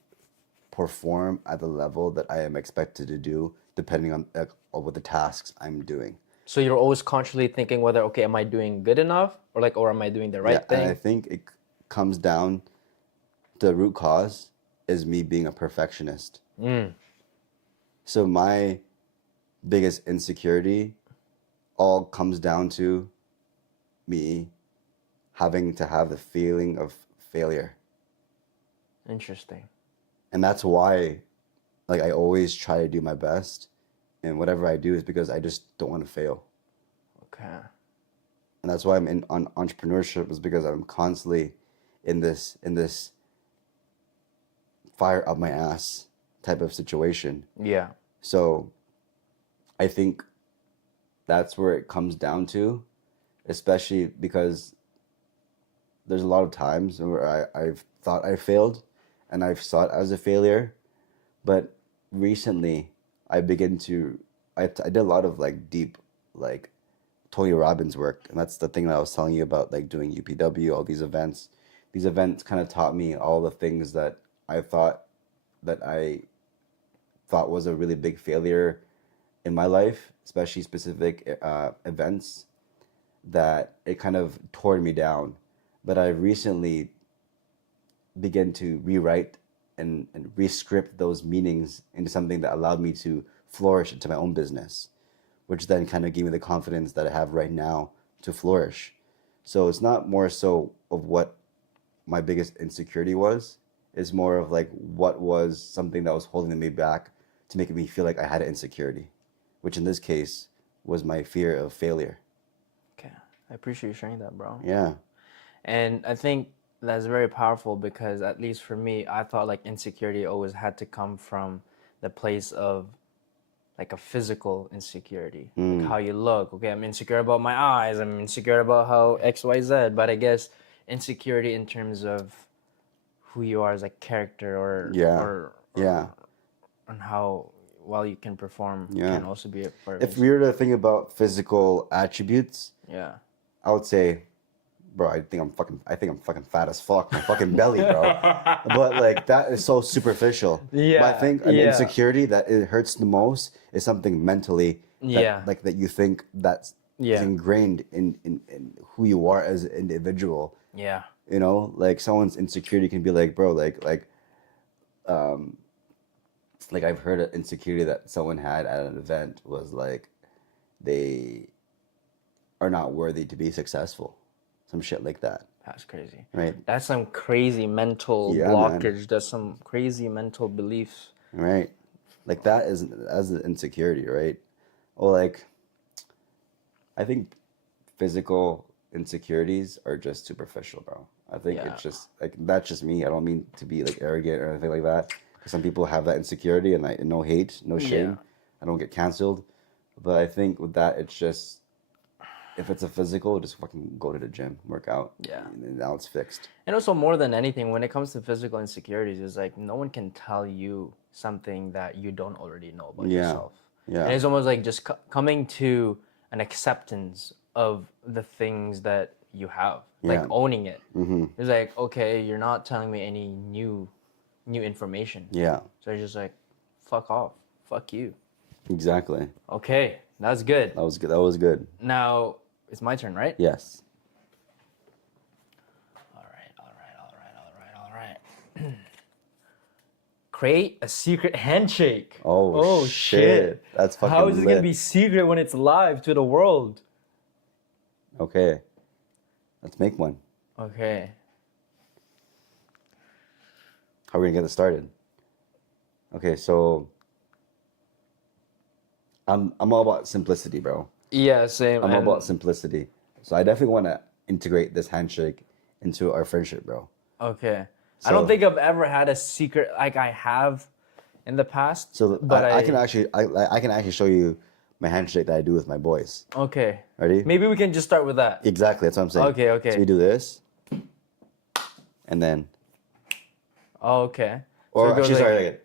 perform at the level that I am expected to do, depending on what the tasks I'm doing. So you're always consciously thinking whether, okay, am I doing good enough, or am I doing the right thing? And I think it comes down to the root cause is me being a perfectionist. So my biggest insecurity all comes down to me having to have the feeling of failure. Interesting. And that's why like I always try to do my best, and whatever I do is because I just don't want to fail. Okay. And that's why I'm on entrepreneurship, is because I'm constantly in this fire up my ass type of situation. Yeah. So I think that's where it comes down to, especially because there's a lot of times where I've thought I failed and I've saw it as a failure. But recently I did a lot of like deep, like Tony Robbins work. And that's the thing that I was telling you about, like doing UPW, all these events. These events kind of taught me all the things that I thought was a really big failure in my life, especially specific events, that it kind of tore me down. but I recently began to rewrite and rescript those meanings into something that allowed me to flourish into my own business, which then kind of gave me the confidence that I have right now to flourish. So it's not more so of what my biggest insecurity was. It's more of like what was something that was holding me back to make me feel like I had an insecurity, which in this case was my fear of failure. Okay, I appreciate you sharing that, bro. Yeah. And I think that's very powerful because, at least for me, I thought like insecurity always had to come from the place of like a physical insecurity, like how you look. Okay, I'm insecure about my eyes, I'm insecure about how XYZ, but I guess insecurity in terms of who you are as a character or Yeah. or Yeah. on how well you can perform Yeah. can also be a part If of we were to think about physical attributes, yeah. I would say, bro, I think I'm fucking fat as fuck. My fucking belly, bro. But like that is so superficial. Yeah, But I think an yeah. insecurity that it hurts the most is something mentally that, Yeah. like that you think that's Yeah. is ingrained in who you are as an individual. Yeah. You know, like someone's insecurity can be like, bro, like I've heard an insecurity that someone had at an event was like they are not worthy to be successful. Some shit like that. That's crazy. Right. That's some crazy mental Yeah, man. blockage. That's some crazy mental beliefs. Right. Like that is as an insecurity, right? Or like I think physical insecurities are just superficial, bro. I think Yeah. it's just like that's just me. I don't mean to be like arrogant or anything like that. 'Cause some people have that insecurity and no hate, no shame. Yeah. I don't get canceled. But I think with that it's just if it's a physical, just fucking go to the gym, work out. Yeah. And now it's fixed. And also, more than anything, when it comes to physical insecurities, it's like no one can tell you something that you don't already know about Yeah. yourself. Yeah. And it's almost like just coming to an acceptance of the things that you have, like Yeah. owning it. Mm-hmm. It's like, okay, you're not telling me any new information. Yeah. So it's just like, fuck off, fuck you. Exactly. Okay, that's good. That was good. That was good. Now it's my turn, right? Yes. All right. Create a secret handshake. Oh, shit. That's fucking How is it gonna lit. be secret when it's live to the world? Okay. Let's make one. Okay. How are we gonna get this started? Okay, so I'm all about simplicity, bro. Yeah, same. I'm all and- about simplicity. So I definitely want to integrate this handshake into our friendship, bro. Okay. I don't So- think I've ever had a secret like I have in the past. So but I can actually show you my handshake that I do with my boys. Okay. Ready? Maybe we can just start with that. Exactly, that's what I'm saying. Okay, okay. So we do this, and then, Oh, okay. or So it goes actually, like, sorry, like,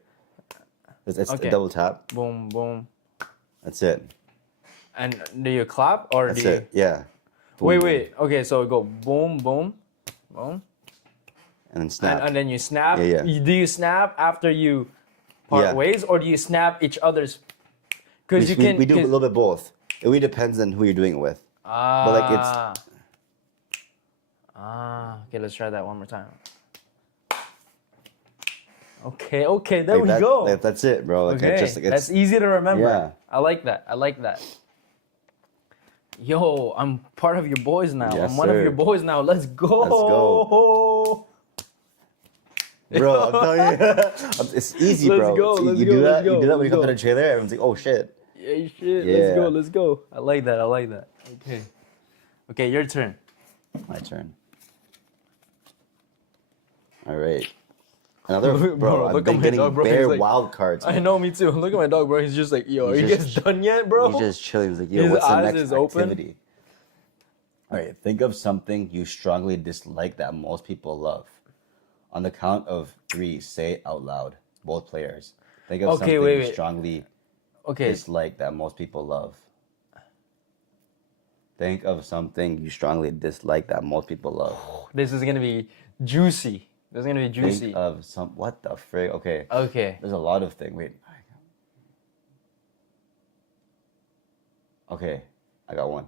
it's Okay. a double tap. boom, boom. That's it. And do you clap or That's do you? it. Yeah. Boom, Wait, boom. wait. Okay, so we go boom, boom, boom, And then snap. and then you snap. Yeah, yeah. Do you snap after you part Yeah. ways, or do you snap each other's? Because you can. we do a 'cause- little bit both. It really depends on who you're doing it with. Ah. like, it's- Okay, let's try that one more time. Okay, there Like we that- go. like, that's it, bro. Like, Okay, it's just, like, it's, that's easy to remember. Yeah. I like that. Yo, I'm part of your boys now. Yes, I'm one of sir. your boys now. Let's go. Let's go. Bro, I'm telling you, it's easy, Let's bro. go, It's easy. let's you go, do that. let's You go, do that when you let's come to go. the trailer. Everyone's like, "Oh shit!" Yeah, shit. Yeah. Let's go. I like that. Okay, your turn. My turn. All right. Another Bro, bro. I've look been at my getting dog, bro. He's bare like- wild cards. I know, me too. Look at my dog, bro. He's just like, yo, are He's you just- guys done yet, bro? He's just chilling. He's like, "Yo, His what's the eyes next is open. activity?" All right. Think of something you strongly dislike that most people love. On the count of 3, say it out loud. Both players. Think of Okay, something wait, you wait. strongly Okay, dislike that most people love. Think of something you strongly dislike that most people love. this is gonna be juicy. This is gonna be juicy. Think of some. What the frig? Okay. Okay. There's a lot of things. Wait. Okay. I got one.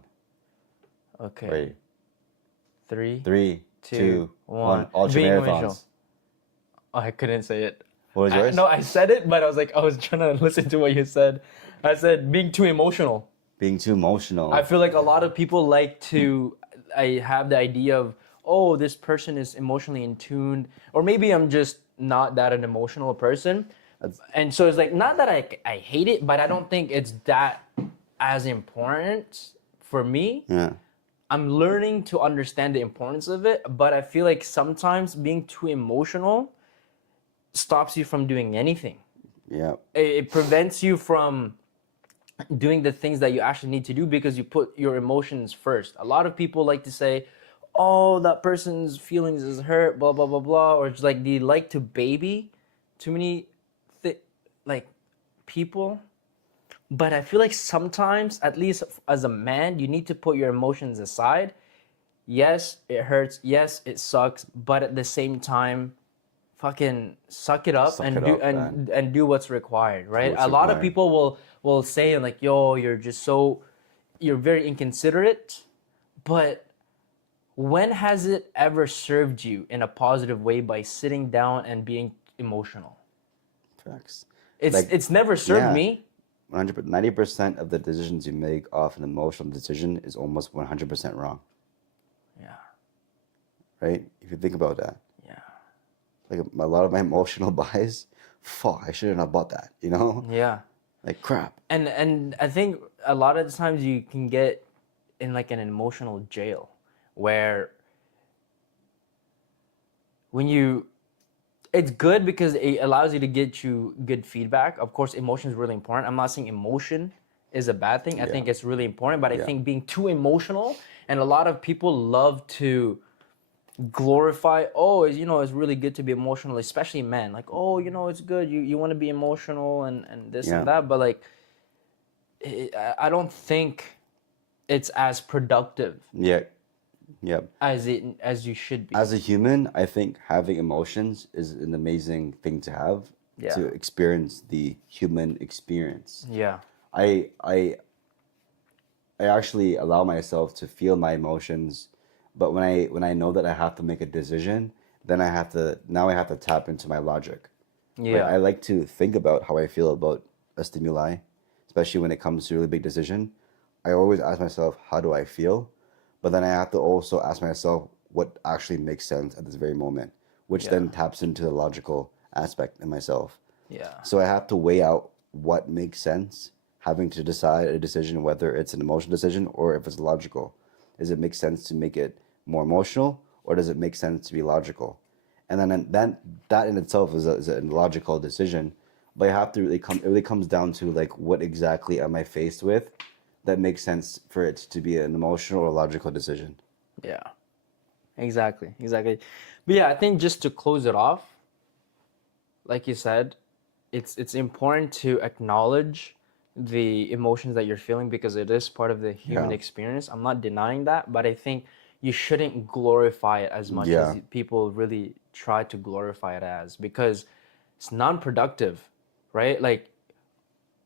Okay. Ready? 3, 3, 2, 1. 1. Ultra Being marathons. emotional. Oh, I couldn't say it. What was yours? No, I said it, but I was trying to listen to what you said. I said being too emotional. Being too emotional. I feel like a lot of people like to. I have the idea of, oh, this person is emotionally in tune, or maybe I'm just not that an emotional person, and so it's like not that I hate it, but I don't think it's that as important for me. Yeah. I'm learning to understand the importance of it, but I feel like sometimes being too emotional stops you from doing anything. Yeah. It prevents you from doing the things that you actually need to do because you put your emotions first. A lot of people like to say, oh, that person's feelings is hurt, blah, blah, blah, blah. Or it's like they like to baby too many like people. But I feel like sometimes, at least as a man, you need to put your emotions aside. Yes, it hurts. Yes, it sucks. But at the same time, fucking suck it up and do what's required, right? A lot of people will say like, yo, you're very inconsiderate, but when has it ever served you in a positive way by sitting down and being emotional? Facts. It's never served me. 90% of the decisions you make off an emotional decision is almost 100% wrong. Yeah. Right? If you think about that. Yeah. Like a lot of my emotional buys, fuck, I shouldn't have bought that, you know? Yeah. Like crap. And I think a lot of the times you can get in like an emotional jail where it's good because it allows you to get you good feedback. Of course, emotion is really important. I'm not saying emotion is a bad thing. I think it's really important, but I think being too emotional, and a lot of people love to glorify, oh, it's really good to be emotional, especially men. Like, oh, it's good. You want to be emotional and this and that, but like, I don't think it's as productive. Yeah. Yep. As you should be. As a human, I think having emotions is an amazing thing to have to experience the human experience. Yeah. I actually allow myself to feel my emotions, but when I know that I have to make a decision, then I have to tap into my logic. Yeah. Right? I like to think about how I feel about a stimuli, especially when it comes to a really big decision. I always ask myself, how do I feel? But then I have to also ask myself what actually makes sense at this very moment, which then taps into the logical aspect in myself. Yeah. So I have to weigh out what makes sense, having to decide a decision, whether it's an emotional decision or if it's logical. Does it make sense to make it more emotional, or does it make sense to be logical? And then that in itself is a logical decision. But you have to it really comes down to like, what exactly am I faced with that makes sense for it to be an emotional or logical decision. Yeah, exactly. But yeah, I think just to close it off, like you said, it's important to acknowledge the emotions that you're feeling because it is part of the human experience. I'm not denying that, but I think you shouldn't glorify it as much as people really try to glorify it as, because it's non-productive, right? Like,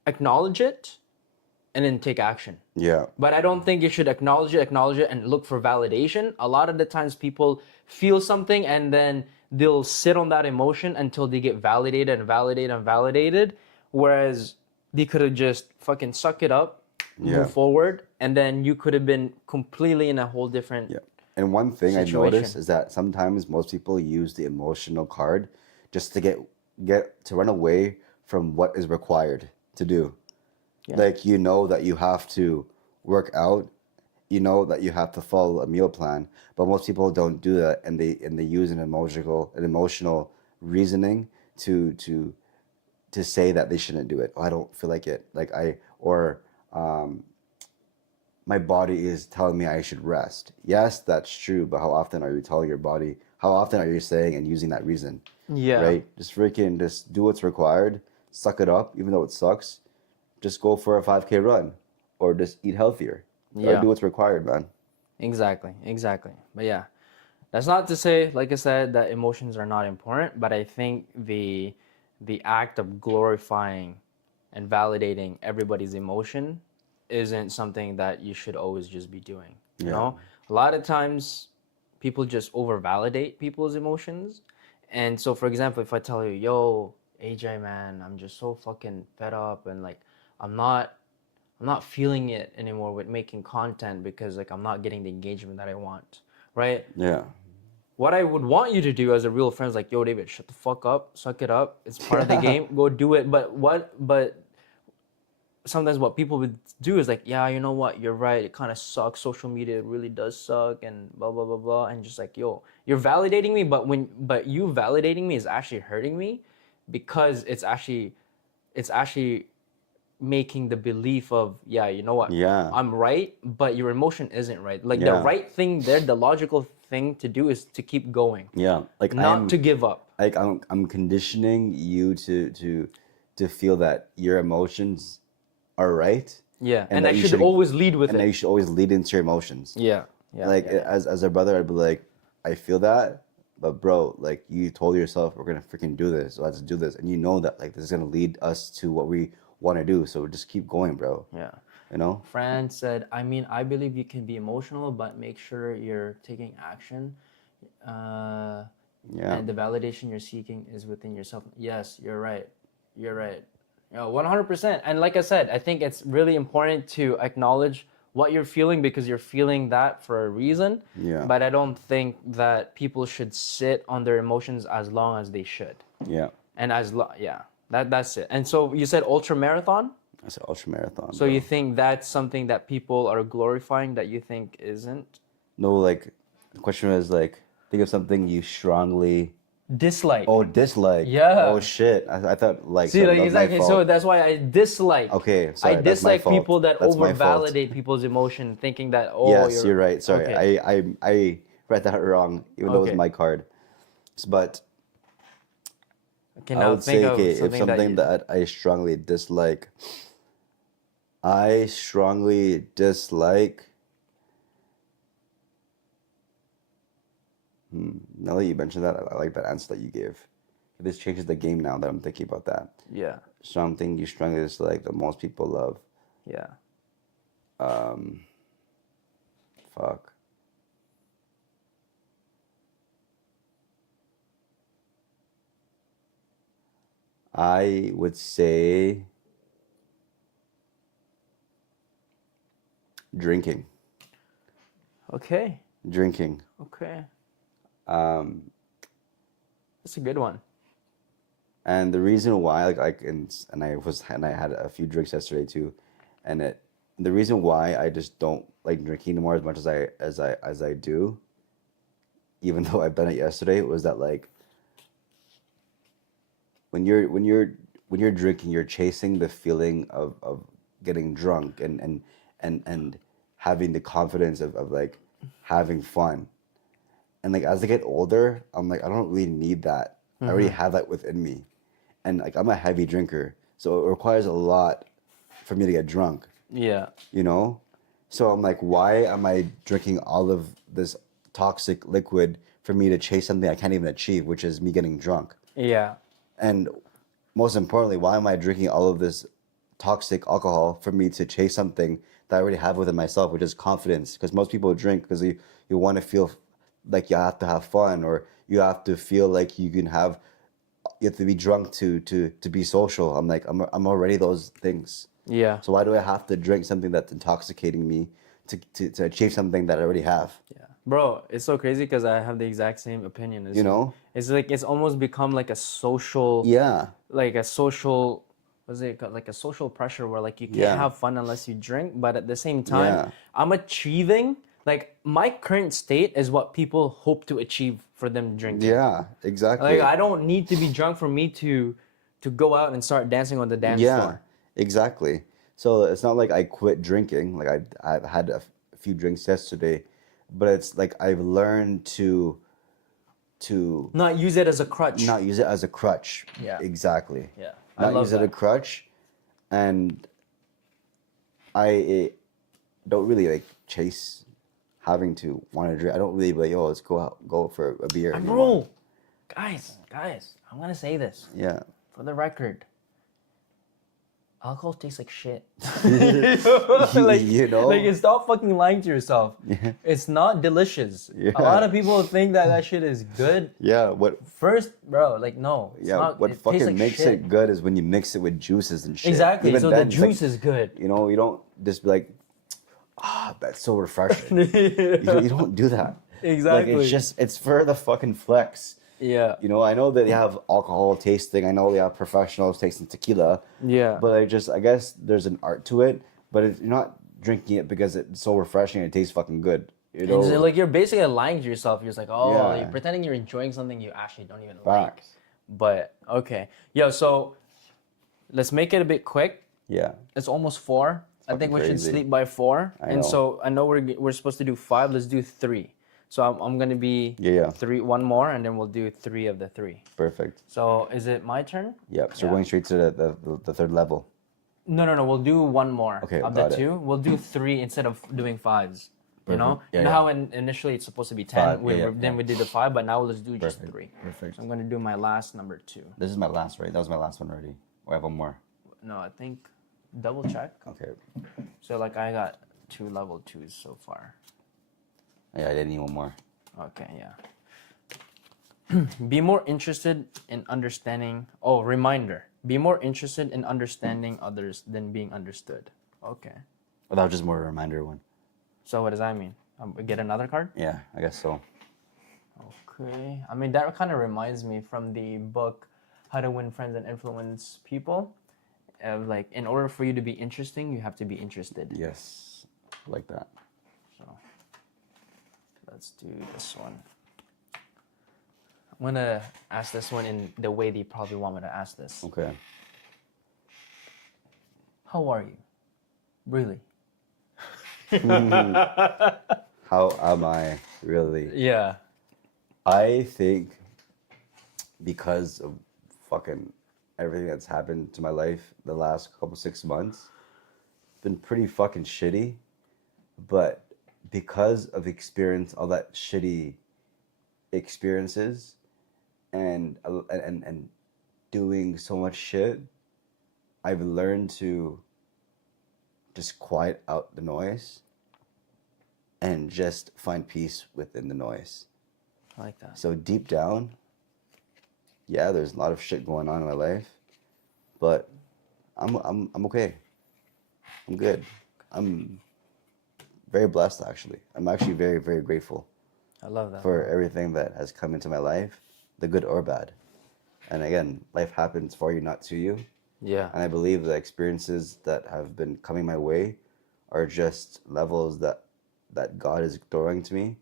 acknowledge it and then take action. Yeah. But I don't think you should acknowledge it, and look for validation. A lot of the times people feel something and then they'll sit on that emotion until they get validated. Whereas they could have just fucking suck it up, move forward, and then you could have been completely in a whole different And one thing situation. I noticed is that sometimes most people use the emotional card just to get to run away from what is required to do. Like, that you have to work out, that you have to follow a meal plan, but most people don't do that, and they use an emotional reasoning to say that they shouldn't do it. Oh, I don't feel like it. Like my body is telling me I should rest. Yes, that's true, but how often are you telling your body? How often are you saying and using that reason? Yeah. Right? Just do what's required, suck it up, even though it sucks. Just go for a 5K run, or just eat healthier. Or do what's required, man. Exactly. But yeah, that's not to say, like I said, that emotions are not important, but I think the act of glorifying and validating everybody's emotion isn't something that you should always just be doing. You know, a lot of times people just over validate people's emotions. And so, for example, if I tell you, yo, AJ, man, I'm just so fucking fed up and like I'm not feeling it anymore with making content because like I'm not getting the engagement that I want, right? Yeah. What I would want you to do as a real friend is like, yo, David, shut the fuck up, suck it up. It's part of the game. Go do it. But sometimes what people would do is like, yeah, you know what? You're right. It kind of sucks. Social media really does suck and blah, blah, blah, blah. And just like, yo, you're validating me. But you validating me is actually hurting me because it's actually making the belief of, yeah, you know what? Yeah. I'm right, but your emotion isn't right. Like the Yeah. right thing there, the logical thing to do is to keep going. Yeah. Like Not to give up. Like I'm conditioning you to feel that your emotions are right. Yeah. And that I you should always lead with and that it. you should always lead into your emotions. Yeah. Yeah. Like yeah. as a brother, I'd be like, I feel that, but bro, like you told yourself we're gonna freaking do this, so let's do this, and you know that like this is gonna lead us to what we want to do, so just keep going, bro. Yeah. You know. Fran said, I mean, I believe you can be emotional, but make sure you're taking action. Yeah. And the validation you're seeking is within yourself. Yes, you're right. You're right. 100%. And like I said, I think it's really important to acknowledge what you're feeling because you're feeling that for a reason. Yeah. But I don't think that people should sit on their emotions as long as they should. Yeah. And that's it. And so you said ultra marathon? I said ultra marathon. So bro. you think that's something that people are glorifying that you think isn't? No, like the question was like, think of something you strongly Dislike. dislike. Yeah. Oh shit. I thought like See, that like was my exactly. fault. So that's why I dislike. Okay, sorry, I that's my dislike fault. people that That's my over fault. validate people's emotion, thinking that Yes, you're right. Sorry, Okay. I read that wrong, even though it was Okay. my card. But Okay, I now would think say, of okay, if something something that. that I strongly dislike, I strongly dislike. Now that you mentioned that, I like that answer that you gave. This changes the game now that I'm thinking about that. Yeah, Something you strongly dislike that most people love. yeah. Fuck. I would say drinking. Okay, Drinking. okay. Um, That's a good one. and the reason why, and I had a few drinks yesterday too, and the reason why I just don't like drinking anymore as much as I do, even though I've done it yesterday, was that like when you're drinking, you're chasing the feeling of getting drunk and having the confidence of like having fun. And like as I get older, I'm like I don't really need that. I already have that within me. And like I'm a heavy drinker, so it requires a lot for me to get drunk, Yeah, you know? So I'm like, why am I drinking all of this toxic liquid for me to chase something I can't even achieve, which is me getting drunk? yeah, And most importantly, why am I drinking all of this toxic alcohol for me to chase something that I already have within myself, which is confidence? Because most people drink because you want to feel like you have to have fun, or you have to feel like you have to be drunk to be social. I'm like, I'm already those things. yeah. So why do I have to drink something that's intoxicating me to achieve something that I already have? Yeah, bro, it's so crazy because I have the exact same opinion as You know? It's like it's almost become like a social, Yeah. like a social, what's it called? Like a social pressure where like you can't Yeah. have fun unless you drink. But at the same time, Yeah. I'm achieving like my current state is what people hope to achieve for them drinking. Yeah, exactly. Like I don't need to be drunk for me to go out and start dancing on the dance floor. Exactly. So it's not like I quit drinking. Like I've had a few drinks yesterday, but it's like I've learned to Not use it as a crutch. not use it as a crutch. Yeah. Exactly. Yeah. I Not love use it as a that. crutch, and I don't really like chase having to want to drink. I don't really be like, yo, let's go out, go for a beer. And anymore. bro, guys, I'm gonna say this Yeah. for the record. alcohol tastes like shit. You know? Like, stop fucking lying to yourself. It's not delicious. Yeah. A lot of people think that shit is good. Yeah, what First, bro, like, no. It's yeah, not, what it tastes fucking like makes shit. it good is when you mix it with juices and shit. Exactly. Even So then, the it's like, juice is good. you know, you don't just be like, that's so refreshing. You don't do that. Exactly. Like, it's for the fucking flex. Yeah. You know, I know that they have alcohol tasting. I know they have professionals tasting tequila. Yeah. But I guess there's an art to it. But if you're not drinking it because it's so refreshing and it tastes fucking good. You know, And so, like, you're basically lying to yourself. You're just like, oh, Yeah. you're pretending you're enjoying something you actually don't even like. facts. But okay, yo, so let's make it a bit quick. Yeah. It's almost 4. I think we should crazy. sleep by 4. I And know. so I know we're supposed to do 5. Let's do 3. So I'm gonna be Yeah. 3, 1 more, and then we'll do 3 of the 3. Perfect. So is it my turn? Yep. So Yeah. we're going straight to the third level. No. We'll do 1 more. Okay, Of got the it. 2, we'll do 3 instead of doing 5s. You know, Perfect. Yeah, you know yeah. how initially it's supposed to be 10. 5, Then we did the 5, but now let's do just Perfect. 3. Perfect. So I'm gonna do my last number 2. This is my last, right? That was my last one already. Or I have one more. No, I think double check. Okay. So like I got 2 level 2s so far. Yeah, I didn't need one more. Okay, yeah. Be more interested in understanding. Oh, reminder. Be more interested in understanding others than being understood. Okay. But that was just more a reminder one. So what does that mean? Get another card? Yeah, I guess so. Okay. I mean, that kind of reminds me from the book How to Win Friends and Influence People. Like, in order for you to be interesting, you have to be interested. Yes. I like that. So let's do this one. I'm gonna ask this one in the way they probably want me to ask this. Okay. How are you? Really? How am I really? Yeah. I think because of fucking everything that's happened to my life the last couple 6 months, been pretty fucking shitty. But because of experience, all that shitty experiences, and doing so much shit, I've learned to just quiet out the noise and just find peace within the noise. I like that. So deep down, yeah, there's a lot of shit going on in my life, but I'm okay. I'm good. I'm very blessed, actually. I'm actually very, very grateful I love that. for everything that has come into my life, the good or bad. And again, life happens for you, not to you. Yeah. And I believe the experiences that have been coming my way are just levels that God is throwing to me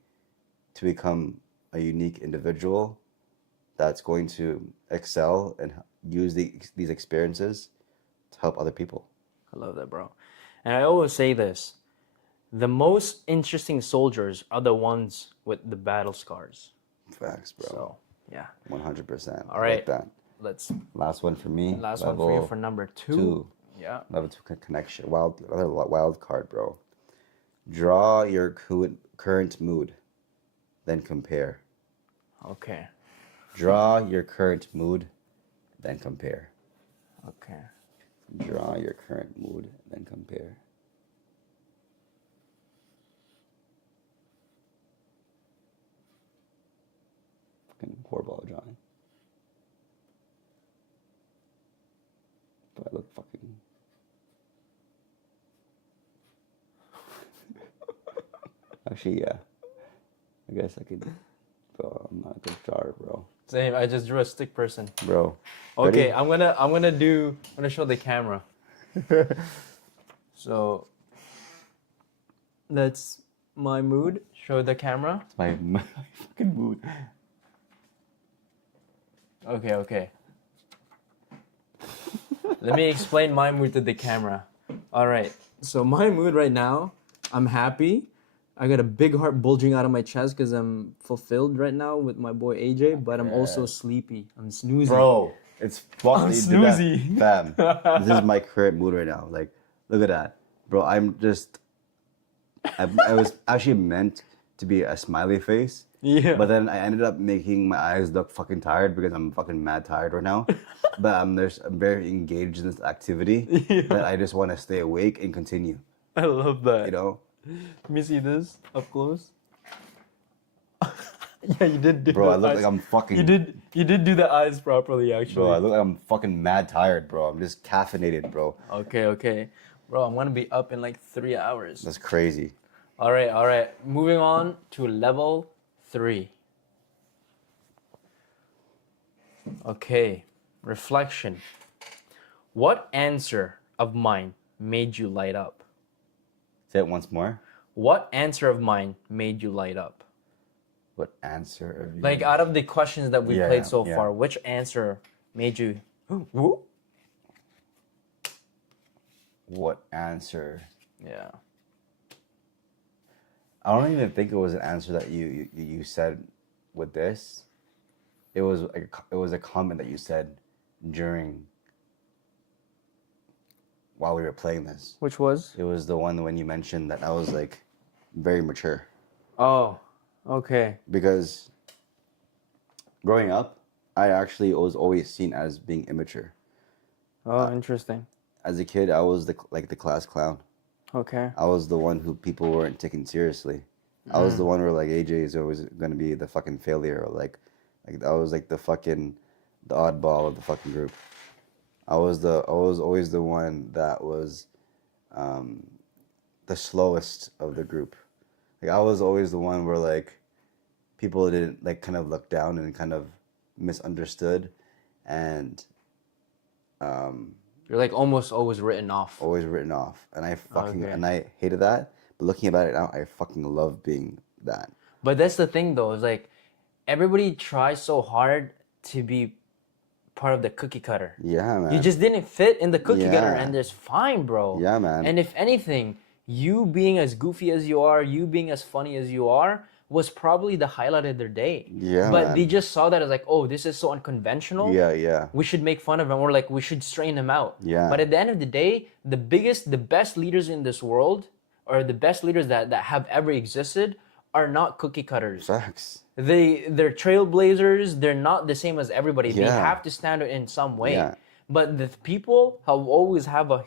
to become a unique individual that's going to excel and use these experiences to help other people. I love that, bro. And I always say this. The most interesting soldiers are the ones with the battle scars. Facts, bro. So, yeah. 100%. All right. Like that. Let's Last one for me. last one for you for number 2. 2. Yeah. Level 2 connection. Another wild card, bro. Draw your current mood, then compare. Okay. Draw your current mood, then compare. Okay. Draw your current mood, then compare. Fucking horrible at drawing. But I look fucking. Actually, yeah. I guess I could. Bro, I'm not a good drawer, bro. Same. I just drew a stick person. Bro. Okay, ready? I'm gonna show the camera. So that's my mood. Show the camera. It's my fucking mood. Okay. Let me explain my mood to the camera. All right. So my mood right now, I'm happy. I got a big heart bulging out of my chest because I'm fulfilled right now with my boy AJ, but I'm also sleepy. I'm snoozing. Bro, it's fucking I'm snoozy. Fam, this is my current mood right now. Like, look at that. Bro, I was actually meant to be a smiley face. Yeah. But then I ended up making my eyes look fucking tired because I'm fucking mad tired right now. But I'm very engaged in this activity that I just want to stay awake and continue. I love that. You know, Let me see this up close. Yeah, you did do bro. I the look eyes. like I'm fucking. You did do the eyes properly, actually. Bro, I look like I'm fucking mad tired, bro. I'm just caffeinated, bro. Okay. Bro, I'm gonna be up in like 3 hours. That's crazy. All right. Moving on to level 3. Okay, reflection. What answer of mine made you light up? Say it once more. What answer of mine made you light up? What answer of you? Like out of the questions that we Yeah, played so yeah. far, which answer made you? Woo? What answer? Yeah. I don't even think it was an answer that you said with this. It was a comment that you said while we were playing this. Which was? It was the one when you mentioned that I was like very mature. Oh, okay. Because growing up, I actually was always seen as being immature. Oh, interesting. As a kid, I was the class clown. Okay. I was the one who people weren't taking seriously. I was the one where like AJ is always gonna be the fucking failure, or like I was like the oddball of the fucking group. I was always the one that was the slowest of the group. Like I was always the one where like people didn't like kind of look down and kind of misunderstood, and You're like almost always written off. always written off. And I fucking Okay. and I hated that. But looking about it now, I fucking love being that. But that's the thing though, is like everybody tries so hard to be part of the cookie cutter. Yeah, man. You just didn't fit in the cookie cutter, Yeah. and there's fine, bro. Yeah, man. And if anything, you being as goofy as you are, you being as funny as you are, was probably the highlight of their day. Yeah, But man. they just saw that as like, oh, this is so unconventional. Yeah. We should make fun of him, or like we should strain him out. Yeah. But at the end of the day, the best leaders in this world, or the best leaders that have ever existed, are not cookie cutters. Facts. They're trailblazers. They're not the same as everybody. They Yeah. have to stand out in some way. Yeah. But the people have always have a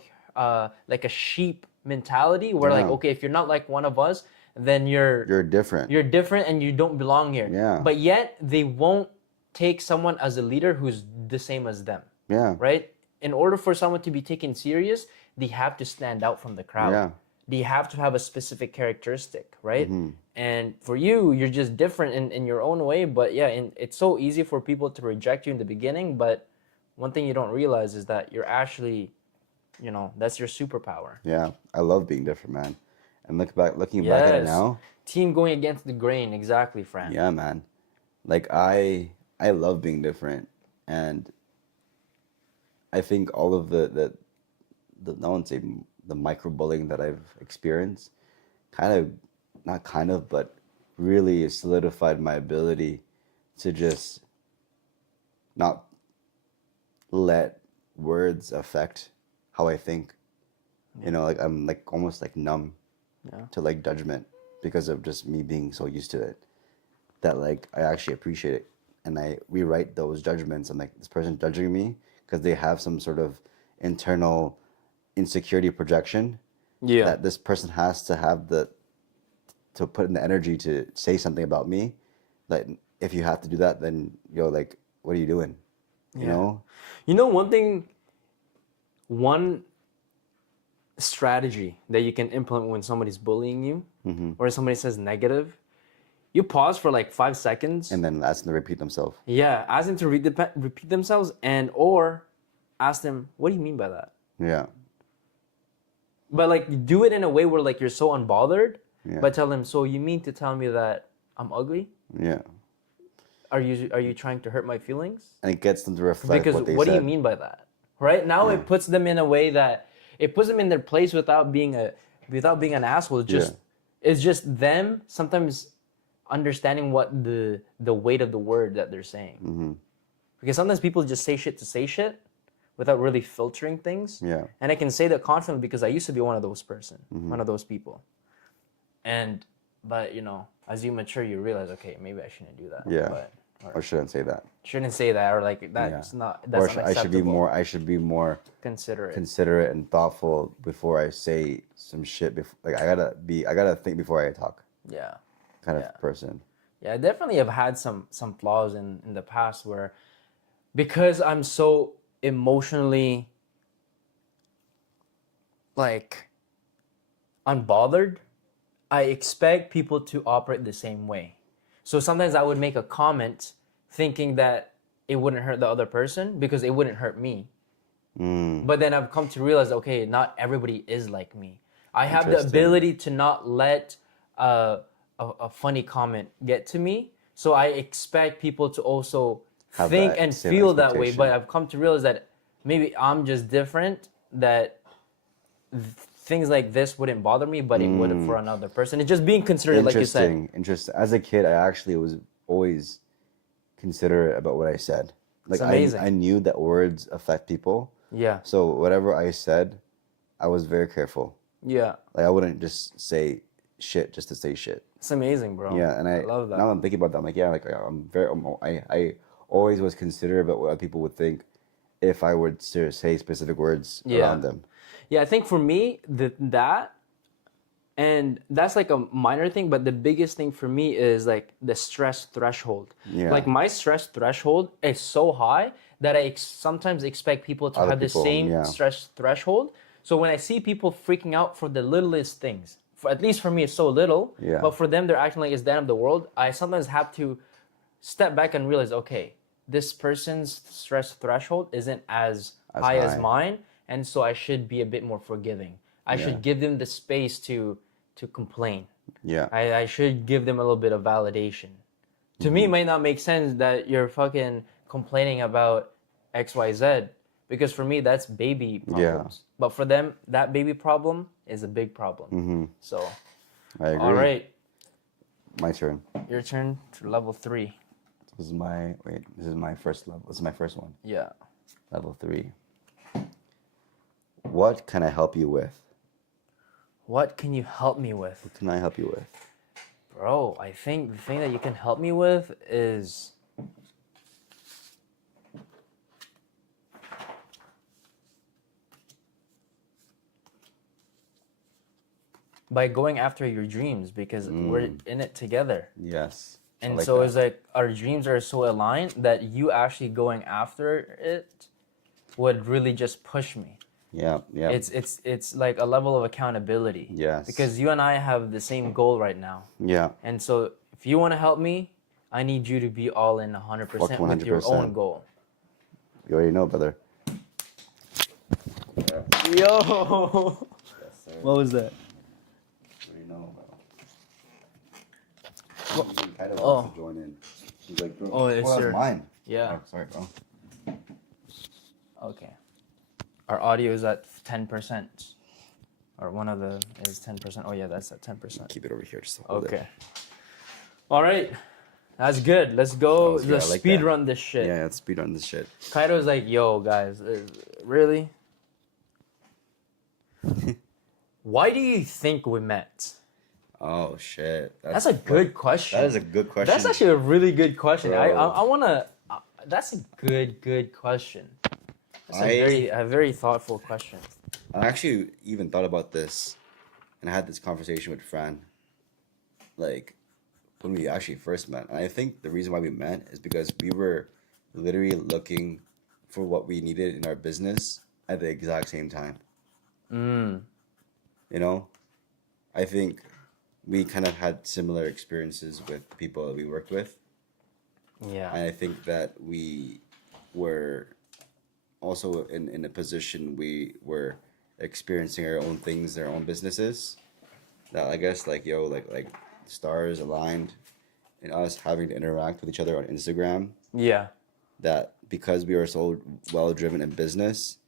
like a sheep mentality where like, Yeah. okay, if you're not like one of us, then You're different. you're different and you don't belong here. Yeah. But yet they won't take someone as a leader who's the same as them. Yeah. Right? In order for someone to be taken serious, they have to stand out from the crowd. Yeah. They have to have a specific characteristic, right? Mm-hmm. And for you, you're just different in your own way. But yeah, and it's so easy for people to reject you in the beginning. But one thing you don't realize is that you're actually, that's your superpower. Yeah. I love being different, man. And looking back at it now, Team going against the grain, exactly, Fran. yeah, man. Like I love being different, and I think all of the I won't say the microbullying that I've experienced, but really solidified my ability to just not let words affect how I think. Like I'm like almost like numb to like judgment because of just me being so used to it, that like I actually appreciate it, and I rewrite those judgments. I'm like, this person judging me because they have some sort of internal insecurity projection Yeah. that this person has to have to put in the energy to say something about me. Like if you have to do that, then like, what are you doing? You know? One strategy that you can implement when somebody's bullying you or somebody says negative, you pause for like 5 seconds. And then ask them to repeat themselves. Yeah, ask them to repeat themselves, or ask them, what do you mean by that? Yeah. But like do it in a way where like you're so unbothered, Yeah. but tell them, so you mean to tell me that I'm ugly? Yeah. Are you trying to hurt my feelings? And it gets them to reflect Because what they what said. do you mean by that? Right? Now it puts them in a way that it puts them in their place without being an asshole. It's just them sometimes understanding what the weight of the word that they're saying. Mm-hmm. Because sometimes people just say shit to say shit without really filtering things. Yeah. And I can say that confidently because I used to be one of those Mm-hmm. one of those people. And but you know, as you mature, you realize, okay, maybe I shouldn't do that. Yeah. But, Or shouldn't say that. shouldn't say that, or like that's not that's Or unacceptable. I should be more Considerate. considerate and thoughtful before I say some shit. Like I gotta think before I talk. Yeah. Kind Yeah. of person. Yeah, I definitely have had some flaws in the past where, because I'm so emotionally like unbothered, I expect people to operate the same way. So sometimes I would make a comment thinking that it wouldn't hurt the other person because it wouldn't hurt me. But then I've come to realize, okay, not everybody is like me. I have the Interesting. ability to not let a funny comment get to me. So I expect people to also Have think that and same feel that way. But expectation. I've come to realize that maybe I'm just different, that things like this wouldn't bother me, but it would for another person. It's just being considerate, like you said. Interesting. As a kid, I actually was always considerate about what I said. Like amazing. I knew that words affect people. Yeah. So whatever I said, I was very careful. Yeah. Like I wouldn't just say shit just to say shit. It's amazing, bro. Yeah, and I love that. now I'm thinking about that. I'm like, yeah, like I always was considerate about what other people would think if I would say specific words around them. Yeah, I think for me, that, and that's like a minor thing, but the biggest thing for me is like the stress threshold. Yeah. Like my stress threshold is so high that I sometimes expect people to Other have people, the same yeah. stress threshold. So when I see people freaking out for the littlest things, at least for me, it's so little, Yeah. but for them, they're acting like it's the end of the world. I sometimes have to step back and realize, okay, this person's stress threshold isn't as high as high. mine, and so I should be a bit more forgiving. I should give them the space to complain. Yeah. I should give them a little bit of validation. To me, it might not make sense that you're fucking complaining about XYZ, because for me, that's baby problems. But for them, that baby problem is a big problem. So, I agree. all right, My turn. your turn to level 3. This is my first level. This is my first one. Yeah. Level 3. What can I help you with? What can you help me with? What can I help you with? Bro, I think the thing that you can help me with is by going after your dreams, because we're in it together. Yes. I And like so that. it's like our dreams are so aligned that you actually going after it would really just push me. Yeah. Yeah. It's like a level of accountability. Yes. Because you and I have the same goal right now. yeah. And so if you want to help me, I need you to be all in 100% with your 100%. own goal. You already know, brother. Yo. Yes, sir. What was that? You already know, bro. He kind of Oh. wants to join in. He's like, bro, Oh, it's that's your- mine. Yeah. Oh, sorry, bro. Okay. Our audio is at 10%. Or one of the is 10%. Oh yeah, that's at 10%. Keep it over here. Just hold it. Okay. All right. That's good. Let's go. That was good. Let's I like speed that. run this shit. Yeah, let's speed on this shit. Kaido's like, yo, guys, really? Why do you think we met? Oh shit. That's a good question. That is a good question. That's actually a really good question. I Bro. want to. That's a good question. That's a very thoughtful question. I actually even thought about this, and I had this conversation with Fran. Like, when we actually first met, and I think the reason why we met is because we were literally looking for what we needed in our business at the exact same time. You know, I think we kind of had similar experiences with people that we worked with. Yeah. And I think that we were also in a position we were experiencing our own things, our own businesses. That I guess like stars aligned and us having to interact with each other on Instagram. Yeah. That because we were so well driven in business,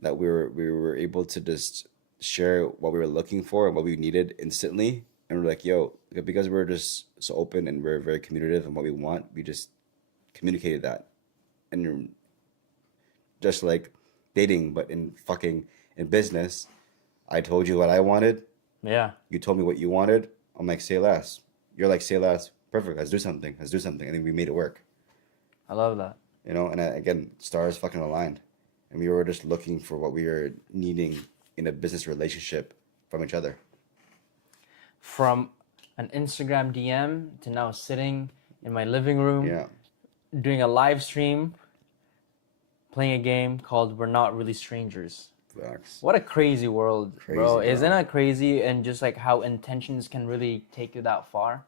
that we were able to just share what we were looking for and what we needed instantly. And we're like, yo, because we're just so open and we're very communicative and what we want, we just communicated that. And just like dating, but in business, I told you what I wanted, Yeah. you told me what you wanted, I'm like, say less. You're like, say less. Perfect. Let's do something. Let's do something. And then we made it work. I love that. You know, and again, stars fucking aligned. And we were just looking for what we were needing in a business relationship from each other. From an Instagram DM to now sitting in my living room, Yeah. doing a live stream, playing a game called We're Not Really Strangers. Facts. What a crazy world, bro. Crazy, Isn't bro. that crazy? And just like how intentions can really take you that far,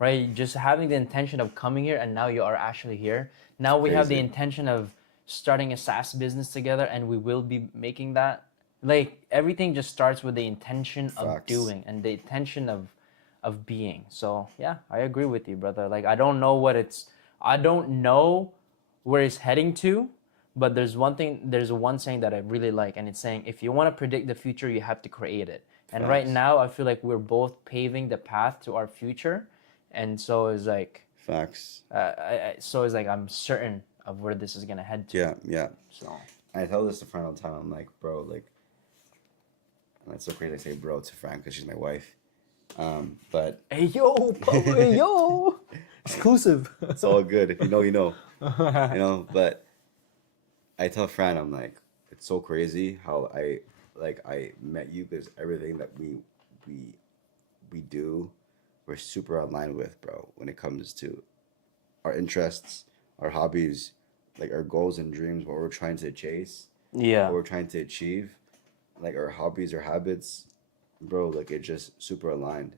right? Just having the intention of coming here and now you are actually here. Now we have the Crazy. intention of starting a SaaS business together and we will be making that. Like everything just starts with the intention of Facts. doing and the intention of being. So yeah, I agree with you, brother. Like I don't know where it's heading to, but there's one saying that I really like, and it's saying if you want to predict the future, you have to create it. And right Facts. now, I feel like we're both paving the path to our future, and so is like, Facts. I'm certain of where this is gonna head to. Yeah, yeah. So I tell this to Fran all the time. I'm like, bro, like, and it's so crazy I say bro to Fran because she's my wife. But hey yo, hey yo, exclusive. it's all good. If you know, you know. You know, but I tell Fran, I'm like, it's so crazy how I met you because everything that we do, we're super aligned with, bro. When it comes to our interests, our hobbies, like our goals and dreams, what we're trying to chase, Yeah, what we're trying to achieve, like our hobbies or habits, bro. Like it just super aligned,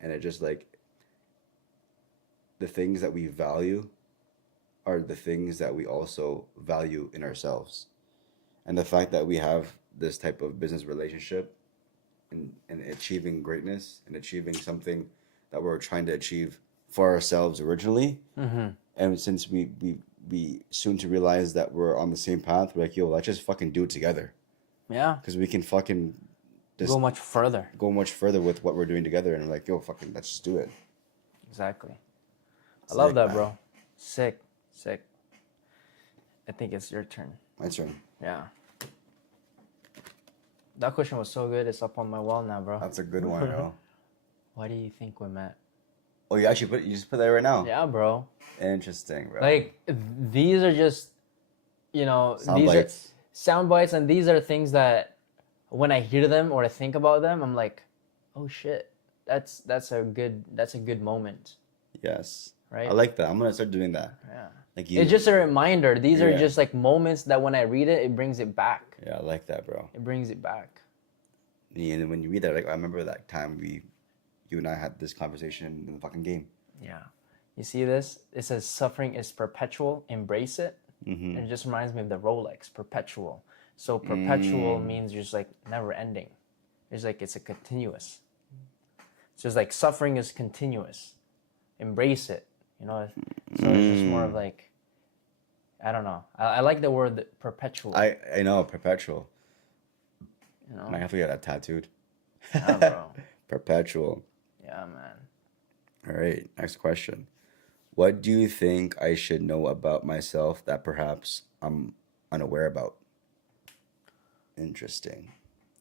and it just like the things that we value are the things that we also value in ourselves. And the fact that we have this type of business relationship and achieving greatness and achieving something that we're trying to achieve for ourselves originally. And since we soon to realize that we're on the same path, we're like, yo, let's just fucking do it together. yeah, Because we can fucking just go much further. go much further with what we're doing together. And we're like, yo, fucking, let's just do it. Exactly. I love Sick, that, man. bro. Sick. I think it's your turn. My turn. Yeah. That question was so good. It's up on my wall now, bro. That's a good one, yo. Why do you think we met? Oh, you actually you just put that right now? Yeah, bro. Interesting, bro. Like these are just, Sound these bites. are sound bites, and these are things that when I hear them or I think about them, I'm like, oh shit, that's a good moment, Yes. right? I like that. I'm gonna start doing that. Yeah. Like you. It's just a reminder. These are Yeah. just like moments that when I read it, it brings it back. Yeah, I like that, bro. It brings it back. And when you read that, like I remember that time you and I had this conversation in the fucking game. Yeah. You see this? It says suffering is perpetual. Embrace it. Mm-hmm. And it just reminds me of the Rolex, perpetual. So perpetual means just like never ending. It's like it's a continuous. It's just like suffering is continuous. Embrace it. So it's just more of like, I don't know. I like the word perpetual. I know perpetual. you know? I have to get that tattooed. Yeah, bro. Perpetual. Yeah, man. All right. Next question. What do you think I should know about myself that perhaps I'm unaware about? Interesting.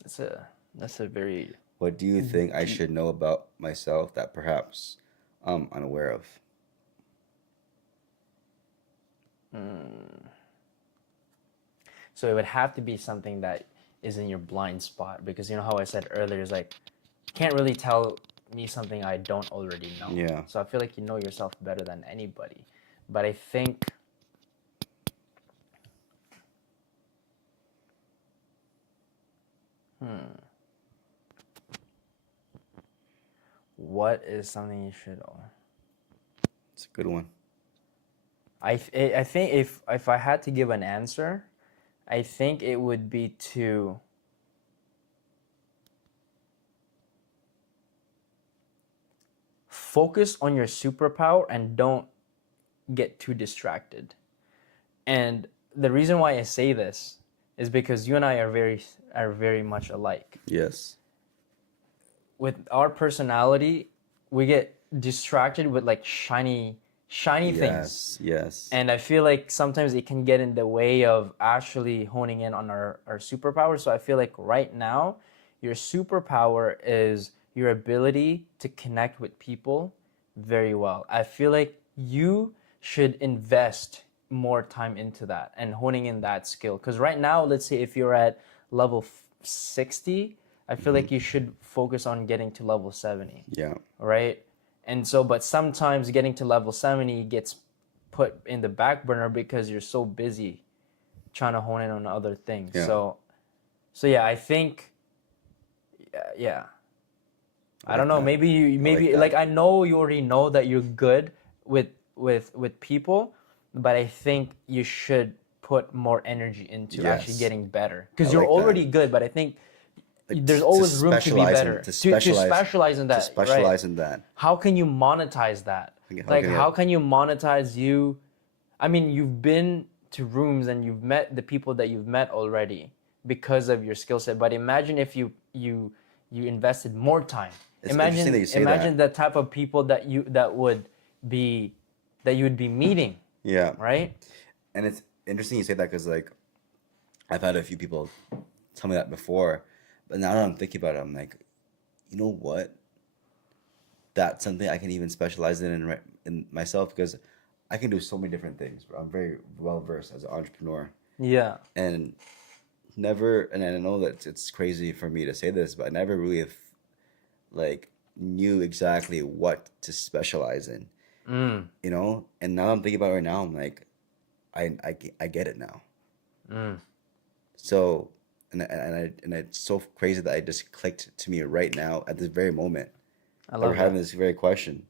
That's a very What do you think I should know about myself that perhaps I'm unaware of? So it would have to be something that is in your blind spot, because you know how I said earlier is like you can't really tell me something I don't already know. Yeah. So I feel like you know yourself better than anybody. But I think what is something you should know? It's a good one. I think if I had to give an answer, I think it would be to focus on your superpower and don't get too distracted. And the reason why I say this is because you and I are very much alike. Yes. With our personality, we get distracted with like shiny things. Yes. Yes. And I feel like sometimes it can get in the way of actually honing in on our superpower. So I feel like right now, your superpower is your ability to connect with people very well. I feel like you should invest more time into that and honing in that skill. Because right now, let's say if you're at level 60, I feel like you should focus on getting to level 70, Yeah. right? And so, but sometimes getting to level 70 gets put in the back burner because you're so busy trying to hone in on other things. Yeah. So yeah, I think, yeah. I don't know. that. Maybe you, maybe that. like I know you already know that you're good with people, but I think you should put more energy into actually Yes. getting better because I you're like that. already good. But I think there's To always room to be specialize in- better. to To specialize- specialize in that. To specialize right? in that. How can you monetize that? How How can you- can you monetize you? I mean, you've been to rooms and you've met the people that you've met already because of your skill set. But imagine if you invested more time. It's interesting that you say that. Imagine the type of people that you would be meeting, Yeah. right? And it's interesting you say that because like I've had a few people tell me that before, but now that I'm thinking about it, I'm like, you know what? That's something I can even specialize in myself because I can do so many different things. Bro. I'm very well versed as an entrepreneur, Yeah. and never. And I know that it's crazy for me to say this, but I never really like knew exactly what to specialize in. Mm. You know, and now I'm thinking about it right now. I'm like, I get it now. Mm. So, and it's so crazy that it just clicked to me right now at this very moment. I That we're love having that. this very question.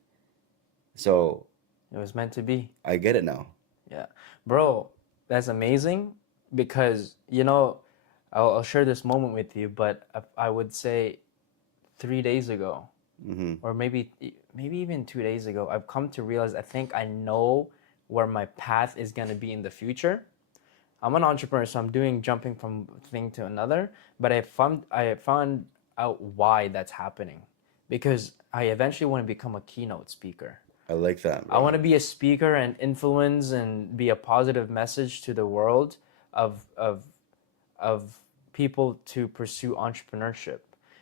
So It was meant to be. I get it now. Yeah, bro, that's amazing because I'll share this moment with you, but I would say 3 days ago, or maybe even 2 days ago, I've come to realize I think I know where my path is gonna be in the future. I'm an entrepreneur, so I'm doing jumping from thing to another, but I found out why that's happening because I eventually want to become a keynote speaker. I like that. I want to be a speaker and influence and be a positive message to the world of people to pursue entrepreneurship.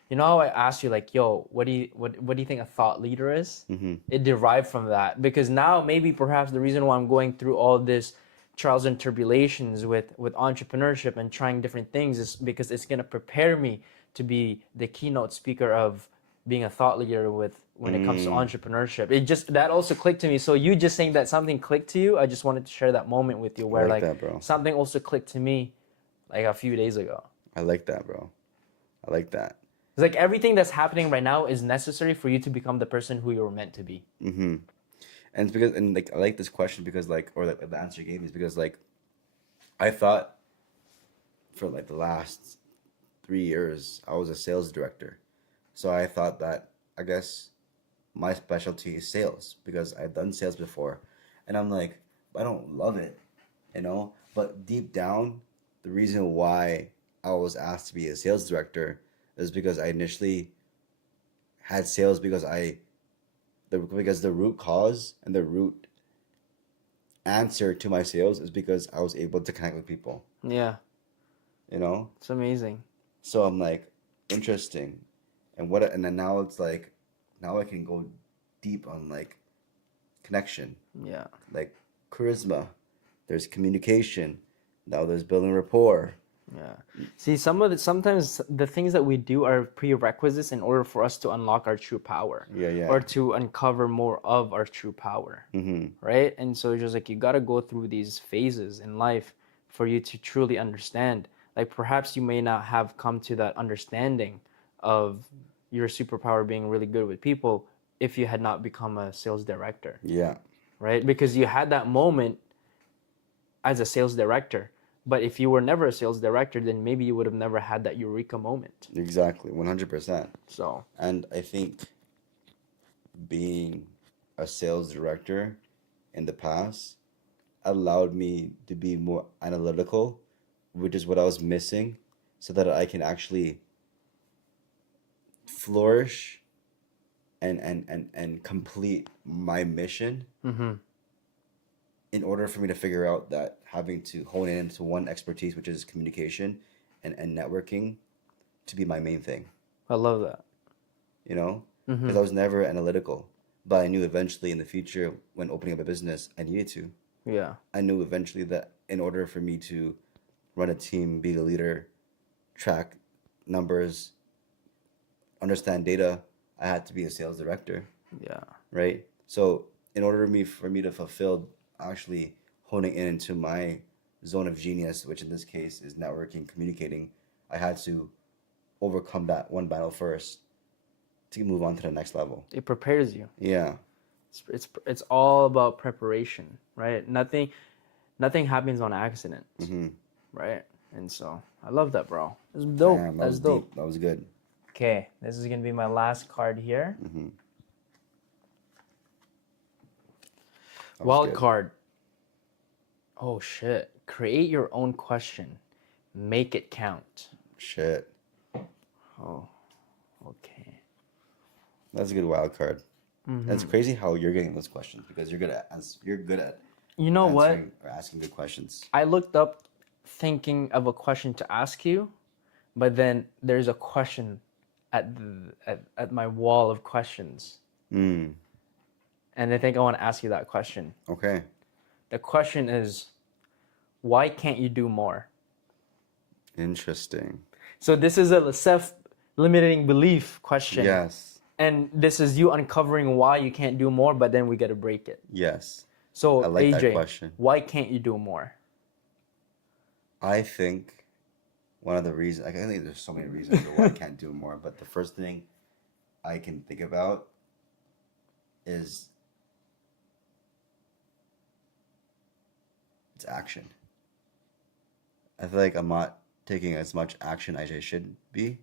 You know how I asked you like, yo, what do you think a thought leader is? It derived from that because now maybe perhaps the reason why I'm going through all this trials and tribulations with entrepreneurship and trying different things is because it's gonna prepare me to be the keynote speaker of being a thought leader when it comes to entrepreneurship. It just that also clicked to me. So you just saying that something clicked to you, I just wanted to share that moment with you where like like that, bro. something also clicked to me like a few days ago. I like that, bro. I like that. It's like everything that's happening right now is necessary for you to become the person who you were meant to be. And it's because like I like this question because like or like the answer you gave me is because like I thought for like the last 3 years I was a sales director. So I thought that I guess my specialty is sales because I've done sales before. And I'm like, I don't love it, you know? But deep down, the reason why I was asked to be a sales director is because I initially had sales because because the root cause and the root answer to my sales is because I was able to connect with people, Yeah, you know? it's amazing. So I'm like, interesting. And then now it's like, now I can go deep on like connection, Yeah. like charisma. There's communication. Now there's building rapport. Yeah. See, sometimes the things that we do are prerequisites in order for us to unlock our true power. Yeah. Or to uncover more of our true power. Right? And so it's just like you got to go through these phases in life for you to truly understand. Like perhaps you may not have come to that understanding of your superpower being really good with people if you had not become a sales director. Yeah. Right? Because you had that moment as a sales director. But if you were never a sales director, then maybe you would have never had that eureka moment. Exactly. 100%. So, And I think being a sales director in the past allowed me to be more analytical, which is what I was missing, so that I can actually flourish and complete my mission in order for me to figure out that having to hone in into one expertise, which is communication and networking, to be my main thing. I love that. you know, because I was never analytical. But I knew eventually in the future, when opening up a business, I needed to. Yeah. I knew eventually that in order for me to run a team, be the leader, track numbers, understand data, I had to be a sales director, Yeah. right? So in order for me to fulfill actually honing in into my zone of genius, which in this case is networking, communicating, I had to overcome that one battle first to move on to the next level. It prepares you. Yeah. It's all about preparation, right? Nothing happens on accident, right? And so I love that, bro. It's dope. Damn, that That's was dope. deep. That was good. Okay, this is gonna be my last card here. That was Wild good. card. Oh shit! Create your own question. Make it count. Shit. Oh, okay. That's a good wild card. That's crazy how you're getting those questions because you're good at You know what? answering or asking good questions. I looked up thinking of a question to ask you, but then there's a question at my wall of questions. Mm. And I think I want to ask you that question. Okay. The question is, why can't you do more? Interesting. So this is a self-limiting belief question. Yes. And this is you uncovering why you can't do more, but then we got to break it. Yes. So I like that AJ, question. why can't you do more? I think one of the reasons, I think there's so many reasons for why I can't do more, but the first thing I can think about is it's action. I feel like I'm not taking as much action as I should be.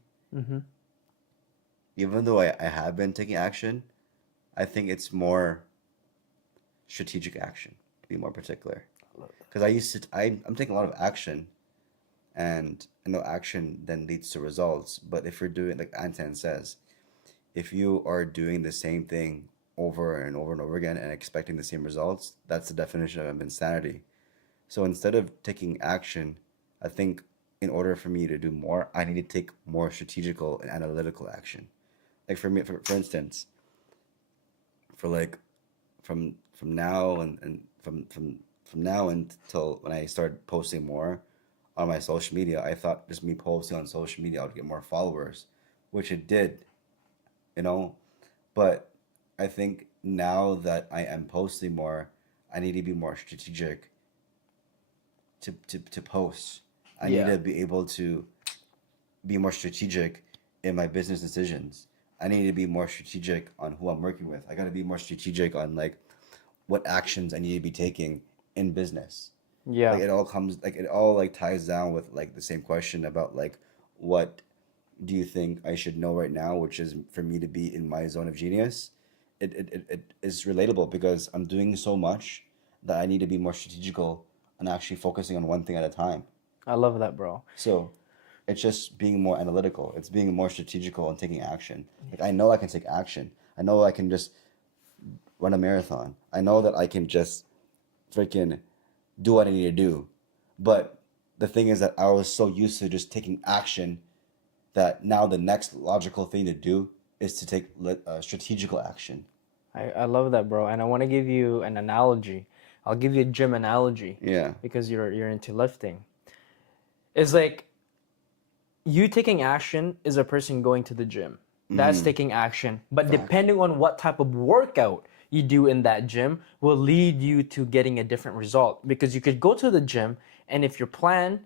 Even though I have been taking action, I think it's more strategic action, to be more particular. Because I'm taking a lot of action, and I know action then leads to results. But if you're doing, like Anton says, if you are doing the same thing over and over and over again and expecting the same results, that's the definition of insanity. So instead of taking action, I think in order for me to do more, I need to take more strategical and analytical action. Like for me, for instance, for like from now and from now until when I started posting more on my social media, I thought just me posting on social media I would get more followers, which it did, you know. But I think now that I am posting more, I need to be more strategic to post. I need to be able to be more strategic in my business decisions. I need to be more strategic on who I'm working with. I got to be more strategic on like what actions I need to be taking in business. Yeah. Like it all like ties down with like the same question about like what do you think I should know right now, which is for me to be in my zone of genius. It is relatable because I'm doing so much that I need to be more strategical and actually focusing on one thing at a time. I love that, bro. So it's just being more analytical. It's being more strategical and taking action. Like I know I can take action. I know I can just run a marathon. I know that I can just freaking do what I need to do. But the thing is that I was so used to just taking action that now the next logical thing to do is to take strategical action. I love that, bro. And I want to give you an analogy. I'll give you a gym analogy. Yeah. Because you're into lifting. It's like you taking action is a person going to the gym. That's taking action. But depending on what type of workout you do in that gym will lead you to getting a different result. Because you could go to the gym, and if your plan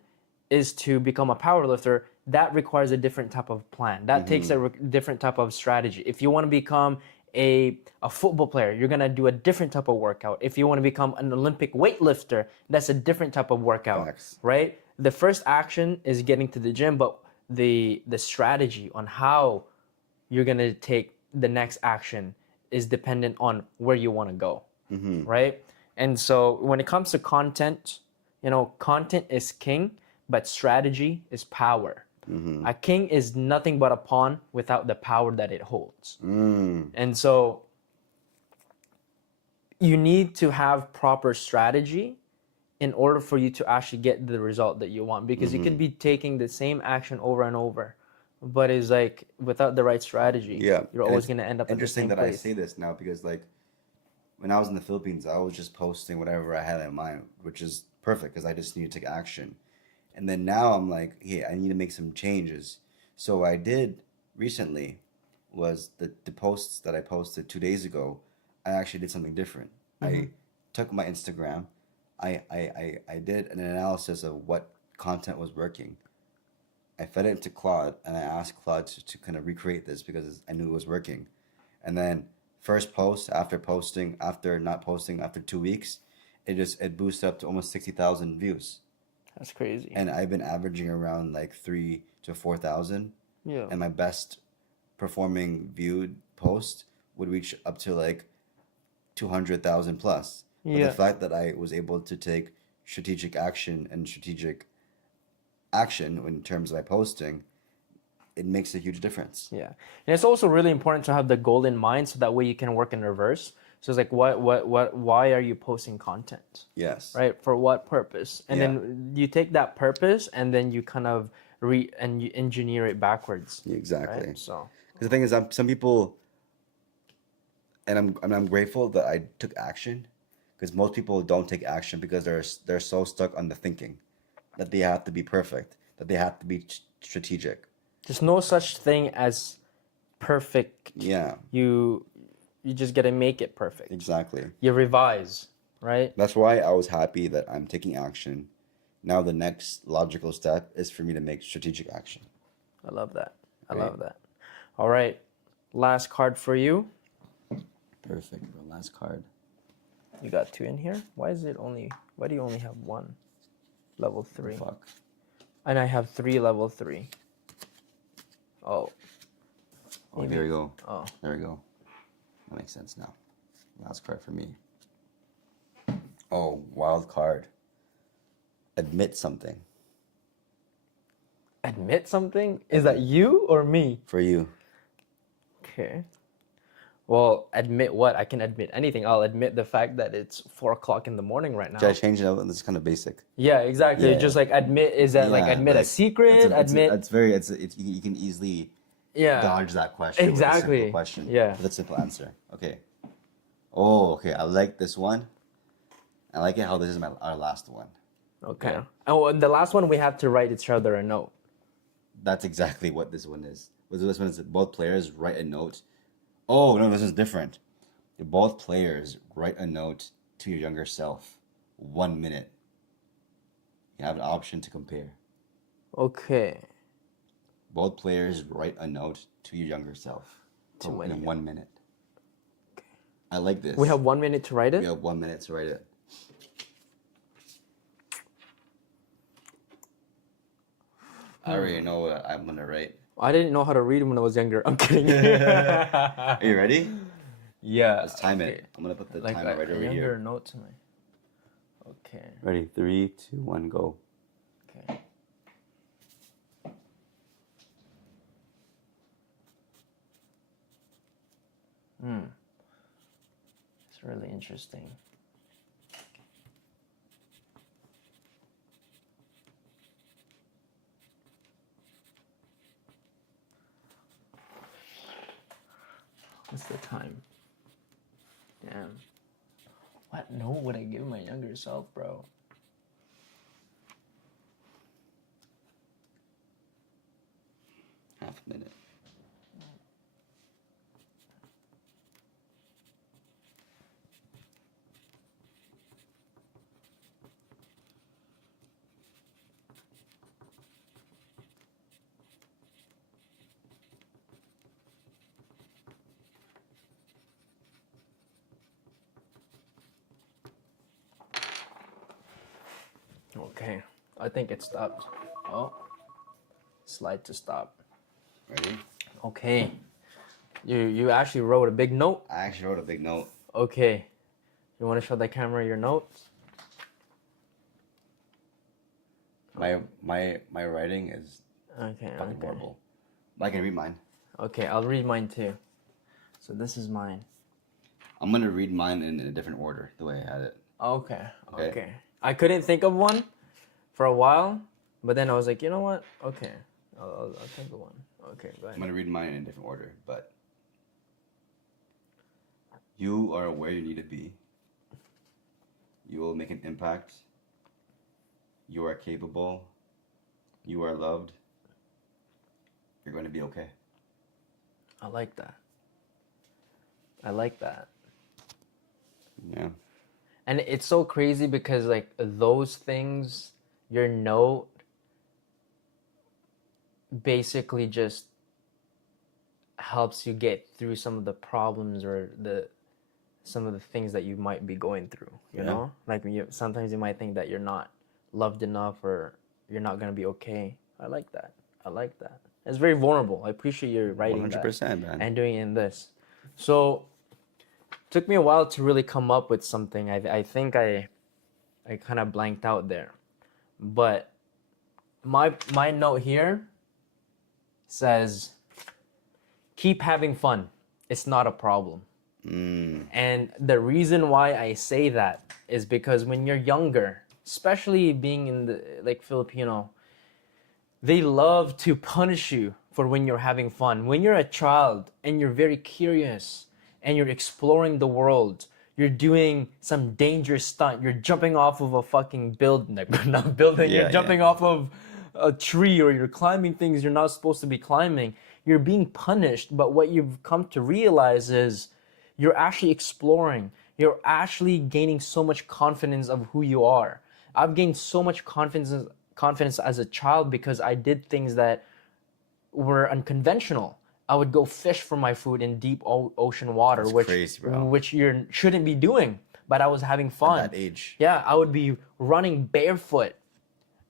is to become a powerlifter, that requires a different type of plan. That takes a different type of strategy. If you want to become a football player, you're gonna do a different type of workout. If you want to become an Olympic weightlifter, that's a different type of workout, Facts. right? The first action is getting to the gym, but the strategy on how you're gonna take the next action is dependent on where you want to go, right? And so when it comes to content, content is king, but strategy is power. A king is nothing but a pawn without the power that it holds. And so you need to have proper strategy in order for you to actually get the result that you want, because you could be taking the same action over and over, but it's like without the right strategy, Yeah, you're and always it's gonna end up at the interesting same that place. I say this now because like when I was in the Philippines, I was just posting whatever I had in mind, which is perfect because I just need to take action. And then now I'm like, hey, I need to make some changes. So what I did recently was the posts that I posted 2 days ago, I actually did something different. Mm-hmm. I took my Instagram, I did an analysis of what content was working. I fed it into Claude and I asked Claude to kind of recreate this because I knew it was working. And then first post after posting, after not posting after 2 weeks, it boosted up to almost 60,000 views. That's crazy. And I've been averaging around like 3 to 4,000. Yeah. And my best performing viewed post would reach up to like 200,000 plus. But Yeah. the fact that I was able to take strategic action and strategic action in terms of my posting, it makes a huge difference. Yeah. And it's also really important to have the goal in mind so that way you can work in reverse. So it's like why are you posting content? Yes. Right? For what purpose? And Yeah. then you take that purpose and then you kind of you engineer it backwards. Exactly. Right? So Because the thing is, some people, and I'm grateful that I took action, because most people don't take action because they're so stuck on the thinking that they have to be perfect, that they have to be strategic. there's no such thing as perfect. Yeah, You just gotta make it perfect. exactly. You revise, right? That's why I was happy that I'm taking action. Now the next logical step is for me to make strategic action. I love that. I Great. love that. All right. Last card for you. Perfect, bro. Last card. You got 2 in here? Why do you only have 1? Level 3. Fuck. And I have 3 level 3. Oh. Oh, Maybe- there we go. Oh. There we go. That makes sense now. Last card for me. Oh, wild card. Admit something Admit something? Is that you or me? for you. Okay. Well, admit what? I can admit anything. I'll admit the fact that it's 4 o'clock in the morning right now. Should I change it up? This is kind of basic. Yeah, exactly. Yeah. Just like admit, is that like Yeah, admit a like, secret? Admit. You can easily Yeah. dodge that question. With a Exactly. simple question. Yeah. With a simple answer. Okay. Oh, okay. I like this one. I like it how this is our last one. Okay. Yeah. Oh, and the last one we have to write each other a note. That's exactly what this one is. With this one is both players write a note. Oh no, this is different. Both players write a note to your younger self. 1 minute. You have an option to compare. Okay. Both players write a note to your younger self in 1 minute. I like this. We have 1 minute to write it? We have 1 minute to write it. I already know what I'm gonna write. I didn't know how to read when I was younger. I'm kidding. Are you ready? Yeah. Let's time it. I'm gonna put the Like timer right a over younger here. note to me. Okay. Ready? 3, 2, 1, go. Okay. It's really interesting. What's the time? Damn. What note would I give my younger self, bro? Half a minute. Okay. I think it stopped. Oh. Slide to stop. Ready? Okay. You actually wrote a big note? I actually wrote a big note. Okay. You want to show the camera your notes? My writing is Okay. fucking Okay. horrible. But I can read mine. Okay, I'll read mine too. So this is mine. I'm gonna read mine in a different order, the way I had it. Okay. Okay. Okay. I couldn't think of one for a while, but then I was like, you know what? Okay. I'll think of one. Okay, go I'm ahead. gonna read mine in a different order, but you are where you need to be. You will make an impact. You are capable. You are loved. You're going to be okay. I like that. I like that. Yeah. And it's so crazy because like those things, your note basically just helps you get through some of the problems or some of the things that you might be going through, you Yeah. know? Like when you sometimes you might think that you're not loved enough or you're not going to be okay. I like that. I like that. It's very vulnerable. I appreciate you writing that 100%, man. and doing it in this. So, took me a while to really come up with something. I think I kind of blanked out there. But my note here says keep having fun. It's not a problem. And the reason why I say that is because when you're younger, especially being in the like Filipino, they love to punish you for when you're having fun. When you're a child and you're very curious and you're exploring the world, you're doing some dangerous stunt. You're jumping off of a fucking building, like, not building. Yeah, You're jumping yeah. off of a tree or you're climbing things you're not supposed to be climbing. You're being punished. But what you've come to realize is you're actually exploring. You're actually gaining so much confidence of who you are. I've gained so much confidence as a child because I did things that were unconventional. I would go fish for my food in deep ocean water, That's which crazy, bro. which you shouldn't be doing. But I was having fun. At that age. Yeah, I would be running barefoot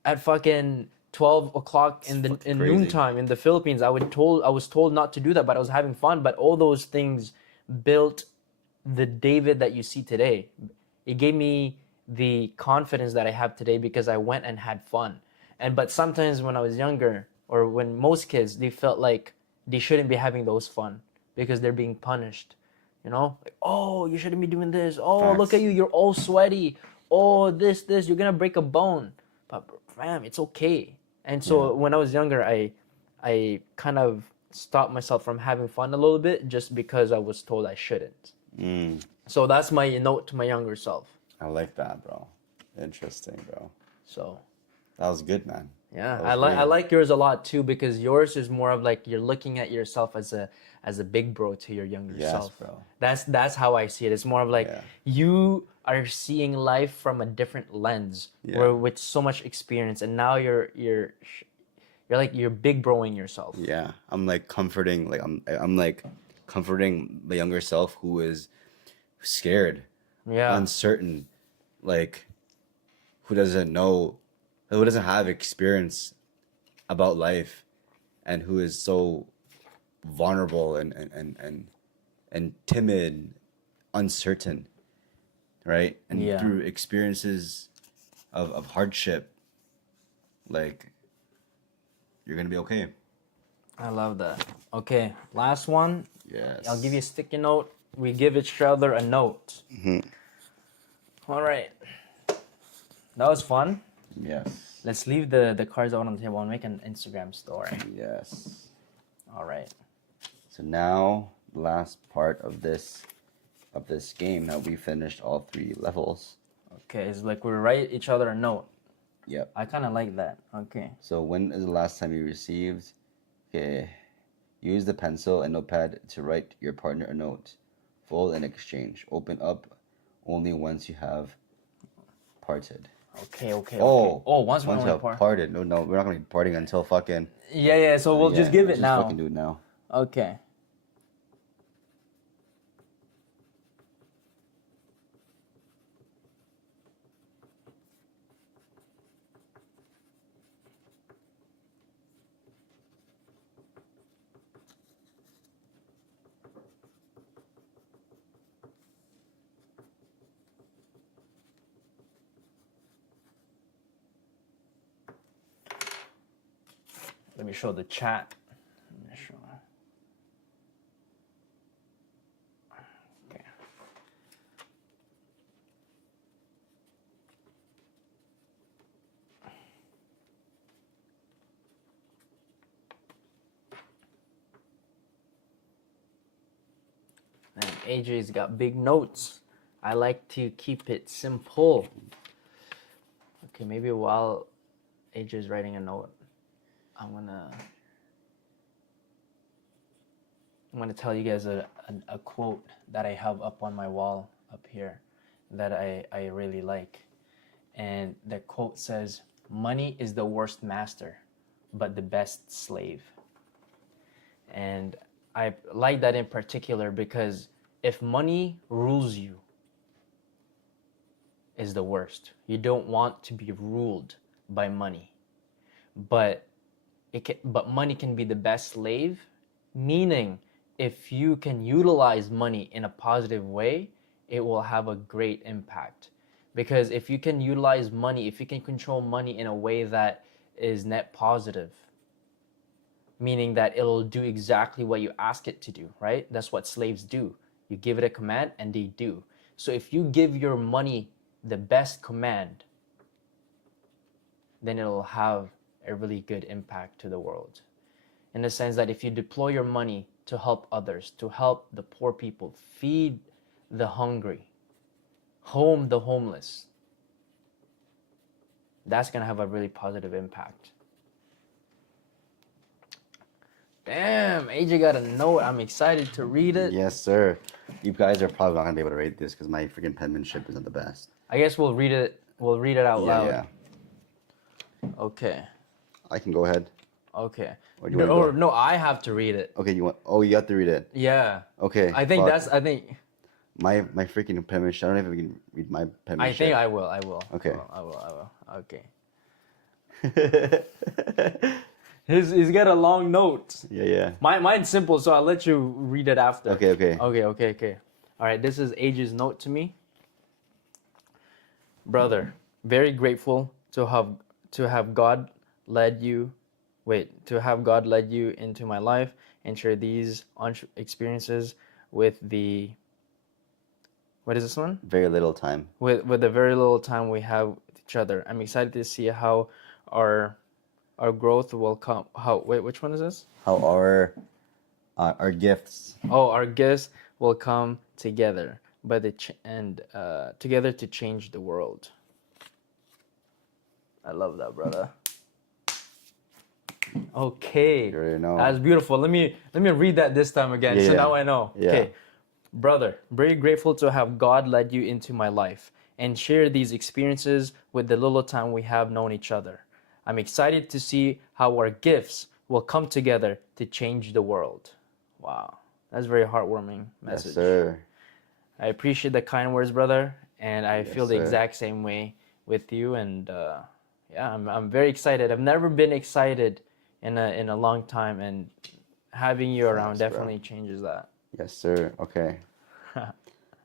at fucking 12 o'clock in fucking crazy. noontime in the Philippines. I was told not to do that, but I was having fun. But all those things built the David that you see today. It gave me the confidence that I have today because I went and had fun. But sometimes when I was younger, or when most kids, they felt like they shouldn't be having those fun because they're being punished. You know, like, oh, you shouldn't be doing this. Oh, look at Facts. you, you're all sweaty. Oh, this, you're gonna break a bone. But fam, it's okay. And so when I was younger, I kind of stopped myself from having fun a little bit just because I was told I shouldn't. So that's my note to my younger self. I like that, bro. Interesting, bro. So That was good, man. yeah, That I was like great. yours a lot too because yours is more of like you're looking at yourself as a big bro to your younger Yes, self. bro. That's how I see it. It's more of like Yeah. you are seeing life from a different lens, Yeah. where with so much experience, and now you're like you're big broing yourself. Yeah, I'm like comforting, like I'm like comforting the younger self who is scared, Yeah, uncertain, like who doesn't know, who doesn't have experience about life, and who is so vulnerable and timid, uncertain, right? And Yeah. through experiences of hardship, like you're gonna be okay. I love that. Okay, last one. Yes. I'll give you a sticky note. We give each other a note. All right. That was fun. Yes. Let's leave the cards out on the table and make an Instagram story. Yes. All right. So now, the last part of this game, that we finished all 3 levels. Okay, it's like we write each other a note. Yep. I kind of like that. Okay. So when is the last time you received? Okay. Use the pencil and notepad to write your partner a note. Fold and exchange. Open up only once you have parted. Okay. Oh. Oh, once we you only have parted. No, we're not gonna be parting until fucking. Yeah. So we'll just give it just now. Fucking do it now. Okay. Let me show the chat. Let me show. Okay. AJ's got big notes. I like to keep it simple. Okay, maybe while AJ's writing a note, I'm gonna tell you guys a quote that I have up on my wall up here that I really like. And the quote says, "Money is the worst master, but the best slave." And I like that in particular because if money rules you, is the worst. You don't want to be ruled by money. But money can be the best slave, meaning if you can utilize money in a positive way, it will have a great impact. Because if you can utilize money, if you can control money in a way that is net positive, meaning that it'll do exactly what you ask it to do, right? That's what slaves do. You give it a command and they do. So if you give your money the best command, then it'll have a really good impact to the world. In the sense that if you deploy your money to help others, to help the poor people, feed the hungry, home the homeless, that's going to have a really positive impact. Damn, AJ got a note. I'm excited to read it. Yes, sir. You guys are probably not gonna be able to rate this because my freaking penmanship isn't the best. I guess we'll read it. We'll read it out loud. Yeah. Okay. I can go ahead. Okay. Or do you wanna go? No, I have to read it. Okay, you want? Oh, you have to read it. Yeah. Okay. I think fuck. I think my freaking penmanship. I don't know if we can read my penmanship. I think I will. Okay. I will. Okay. He's got a long note. Yeah. Mine's simple, so I'll let you read it after. Okay. Okay. All right, this is AJ's note to me. Brother, very grateful to have God led you into my life and share these experiences with the, what is this one? Very little time. With the very little time we have with each other. I'm excited to see how our growth will come. Which one is this? How our gifts. Oh, our gifts will come together, together to change the world. I love that, brother. Okay, You already know. that's beautiful. Let me read that this time again. So Yeah. now I know. Yeah. Okay, brother, very grateful to have God led you into my life and share these experiences with the little time we have known each other. I'm excited to see how our gifts will come together to change the world. Wow, that's a very heartwarming message. Yes, sir. I appreciate the kind words, brother, and I feel the sir. exact same way with you. And yeah, I'm very excited. I've never been excited in a long time, and having you around Thanks, bro. definitely changes that. Yes, sir. Okay.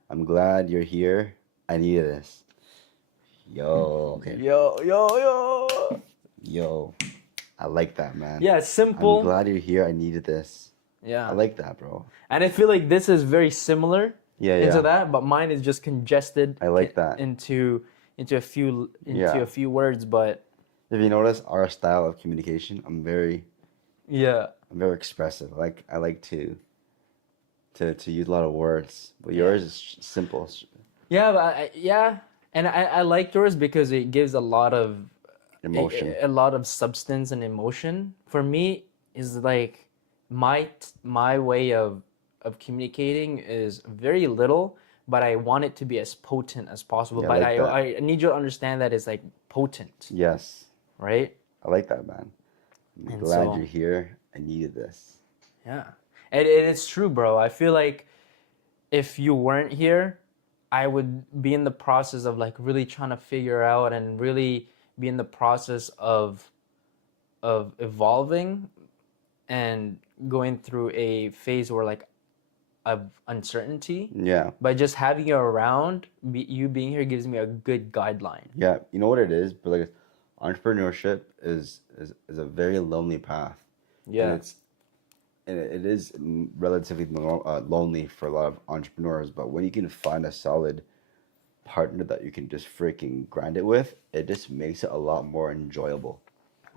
I'm glad you're here. I needed this. Yo. Okay. Yo. I like that, man. Yeah, simple. I'm glad you're here. I needed this. Yeah, I like that, bro. and I feel like this is very similar Yeah. into that, but mine is just congested. I like that. into a few words, but If you notice our style of communication, I'm very expressive. I like to use a lot of words, but yours is simple. Yeah, but and I like yours because it gives a lot of Emotion. a lot of substance and emotion. For me, is like my way of communicating is very little, but I want it to be as potent as possible. Yeah, but like that. I need you to understand that it's like potent, Yes, right? I like that, man. I'm And glad so- you're here. I needed this. Yeah, and it's true, bro. I feel like if you weren't here, I would be in the process of like really trying to figure out and really be in the process of evolving and going through a phase where like of uncertainty. Yeah. But just having you around, you being here gives me a good guideline. Yeah, you know what it is, but like entrepreneurship is a very lonely path. Yeah. And it is relatively lonely for a lot of entrepreneurs. But when you can find a solid partner that you can just freaking grind it with, it just makes it a lot more enjoyable.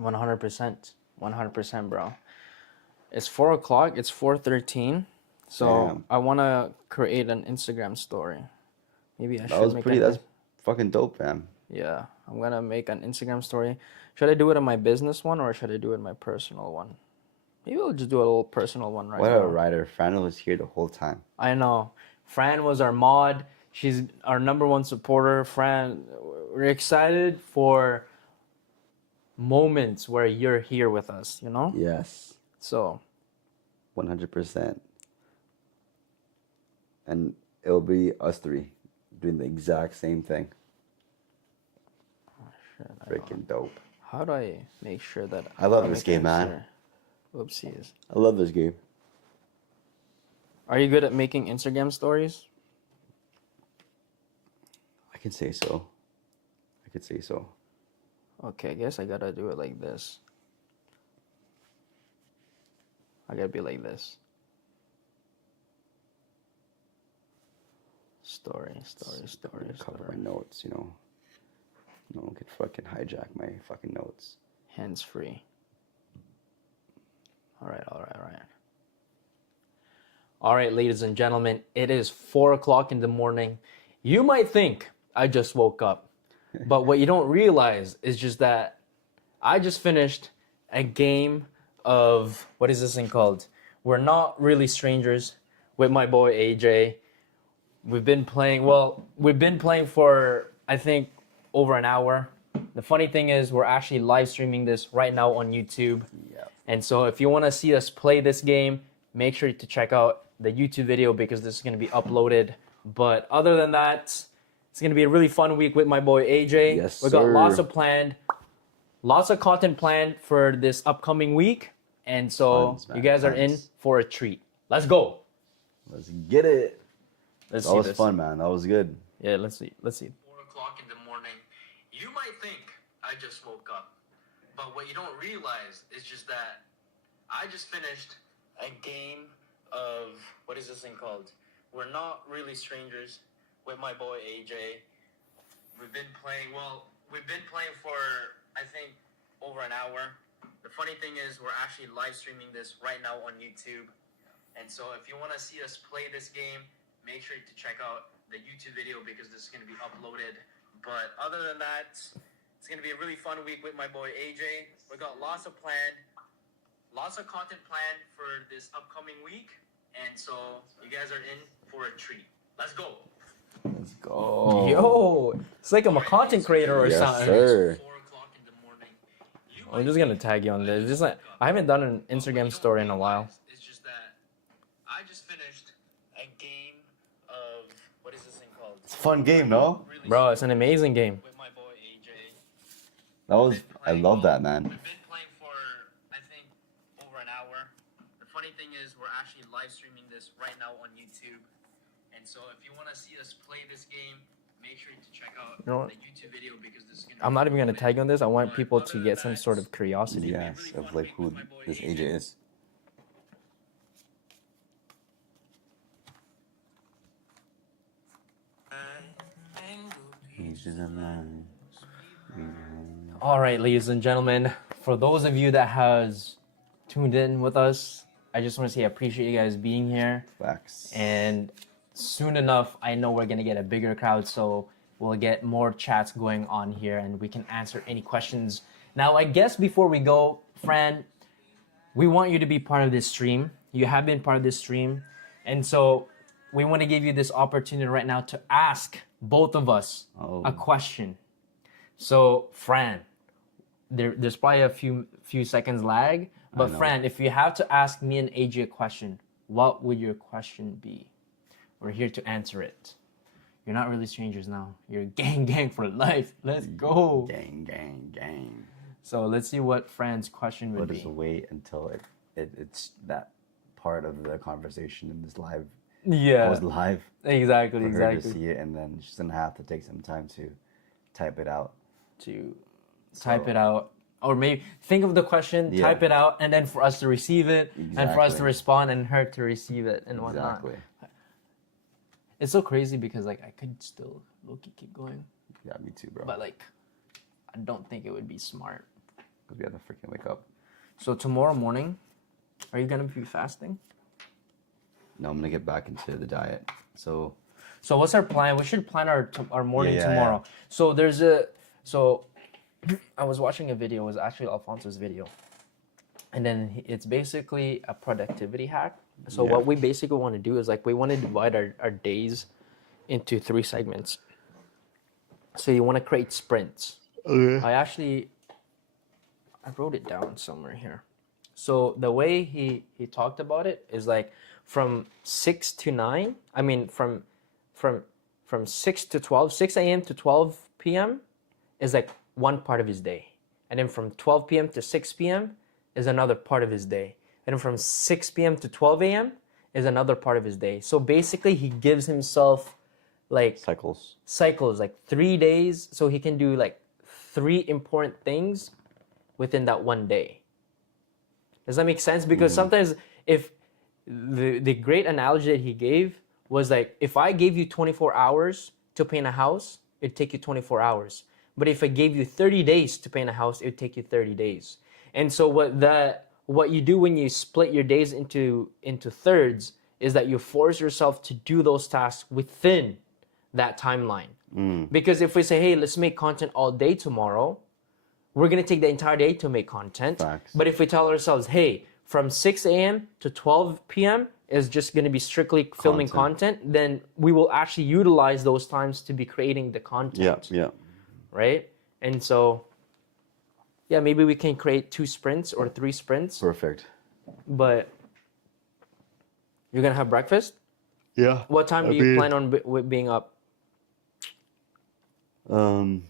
100%, 100%, bro. It's 4 o'clock. It's 4:13. So Damn. I want to create an Instagram story. Maybe I That should was make pretty. an That's fucking dope, fam. Yeah, I'm gonna make an Instagram story. Should I do it on my business one or should I do it in my personal one? Maybe I'll just do a little personal one right What now. a writer. Fran was here the whole time. I know. Fran was our mod. She's our number one supporter. Fran, we're excited for moments where you're here with us, you know? Yes. So, 100%. And it'll be us three doing the exact same thing. shit, Freaking dope. how do I make sure that I love make this game, man. Insta- Oopsies. I love this game. Are you good at making Instagram stories? I can say so. I could say so. Okay, I guess I gotta do it like this. I gotta be like this. Story. Cover my notes, you know. No one could fucking hijack my fucking notes. Hands free. All right. All right, ladies and gentlemen, it is 4 o'clock in the morning. You might think I just woke up, but what you don't realize is just that I just finished a game of, what is this thing called? We're Not Really Strangers with my boy AJ. We've been playing for, I think, over an hour. The funny thing is we're actually live streaming this right now on YouTube. Yeah. And so if you want to see us play this game, make sure to check out the YouTube video because this is going to be uploaded. But other than that, it's going to be a really fun week with my boy AJ. Yes, We got sir. lots of content planned for this upcoming week. And so Tons, man, you guys are in tons. for a treat. Let's go. Let's get it. Let's That see was this. fun, man. That was good. Yeah, let's see. 4 o'clock in the morning. You might think I just woke up, but what you don't realize is just that I just finished a game of, what is this thing called? We're Not Really Strangers with my boy AJ. We've been playing for, I think, over an hour. The funny thing is we're actually live streaming this right now on YouTube. And so if you want to see us play this game, make sure to check out the YouTube video because this is going to be uploaded. But other than that, it's going to be a really fun week with my boy AJ. We got lots of content planned for this upcoming week. And so you guys are in for a treat. Let's go. Let's go. Yo, it's like I'm a content creator or Yes, something. sir. 4 o'clock in the morning. You I'm just gonna tag you on this. Just like I haven't done an Instagram story in a while. It's just that I just finished a game of, what is this thing called? It's a fun game, no? Bro, it's an amazing game. With my boy AJ. I love that, man. We've been playing for, I think, over an hour. The funny thing is we're actually live streaming this right now on YouTube. And so if you want to see us play this game, make sure to check out You know what? the YouTube video because this is going to I'm not even gonna tag you on this. I want people to get some sort of curiosity. Yes, of like who this AJ is. He's just a man. All right, ladies and gentlemen, for those of you that has tuned in with us, I just want to say I appreciate you guys being here. Facts. And soon enough, I know we're gonna get a bigger crowd, so we'll get more chats going on here, and we can answer any questions. Now, I guess before we go, Fran, we want you to be part of this stream. You have been part of this stream, and so we want to give you this opportunity right now to ask both of us a question. So, Fran, there's probably a few seconds lag, but Fran, if you have to ask me and AJ a question, what would your question be? We're here to answer it. You're not really strangers now. You're gang for life. Let's go. Gang. So let's see what Fran's question would But be. just wait until it's that part of the conversation in this live. Yeah, Was live exactly, for her to exactly. see it, and then she's gonna have to take some time to type it out. To type it out, or maybe think of the question, Yeah. type it out, and then for us to receive it, and for us to Exactly. respond, and her to receive it, and whatnot. Exactly. It's so crazy because like I could still low-key keep going, Yeah, me too, bro. but like I don't think it would be smart. Because we have to freaking wake up. So tomorrow morning, are you gonna be fasting? No, I'm gonna get back into the diet. So So what's our plan? We should plan our morning Yeah, yeah, tomorrow. So there's a so I was watching a video. It was actually Alfonso's video, and then it's basically a productivity hack. So Yeah. what we basically want to do is like we want to divide our days into 3 segments. So you want to create sprints. okay. I wrote it down somewhere here. So the way he talked about it is like from 6 to 9. I mean from 6 to 12, 6 a.m. to 12 p.m. is like one part of his day. And then from 12 p.m. to 6 p.m. is another part of his day. And then from 6 p.m. to 12 a.m. is another part of his day. So basically he gives himself like cycles, like 3 days, so he can do like 3 important things within that one day. Does that make sense? Because sometimes if the great analogy that he gave was like, if I gave you 24 hours to paint a house, it'd take you 24 hours. But if I gave you 30 days to paint a house, it'd take you 30 days. And so what you do when you split your days into thirds is that you force yourself to do those tasks within that timeline. Because if we say, hey, let's make content all day tomorrow, we're going to take the entire day to make content. Facts. But if we tell ourselves, hey, from 6 a.m. to 12 p.m. is just going to be strictly filming content, then we will actually utilize those times to be creating the content. Yeah. Right? And so, yeah, maybe we can create 2 sprints or 3 sprints. Perfect. But you're going to have breakfast? Yeah. What time do you plan on being up? Right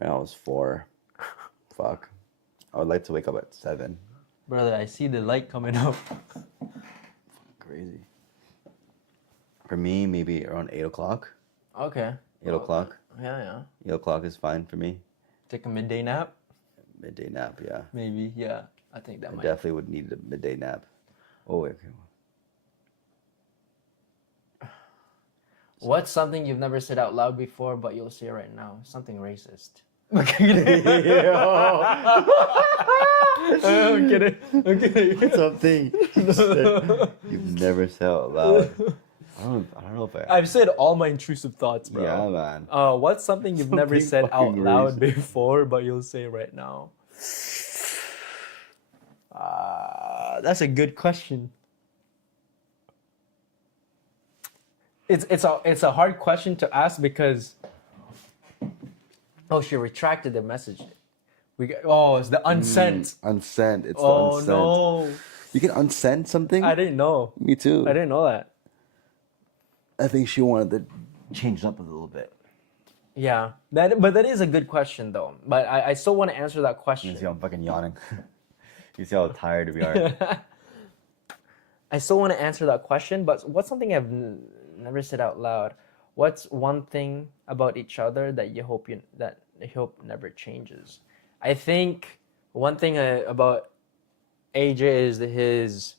now it's 4. Fuck. I would like to wake up at 7. Brother, I see the light coming up. Crazy. For me, maybe around 8 o'clock. Okay. 8 o'clock. Yeah. 8 o'clock is fine for me. Take a midday nap? Midday nap, yeah. Maybe, yeah. I think that I might. definitely would need a midday nap. Oh, okay. What's something you've never said out loud before, but you'll say right now? Something racist. I'm kidding. Something you've never said out loud. I don't know if I've said all my intrusive thoughts, bro. Yeah, man. What's something you've never Something said out fucking loud racist. before, but you'll say right now? That's a good question. It's a hard question to ask because she retracted the message. It's the unsent. Unsent. It's the Oh unsent. no! You can unsend something? I didn't know. Me too. I didn't know that. I think she wanted to change it up a little bit. Yeah, but that is a good question though. But I still want to answer that question. You see how I'm fucking yawning? You see how tired we are? I still want to answer that question, but what's something I've never said out loud? What's one thing about each other that you hope never changes? I think one thing about AJ is his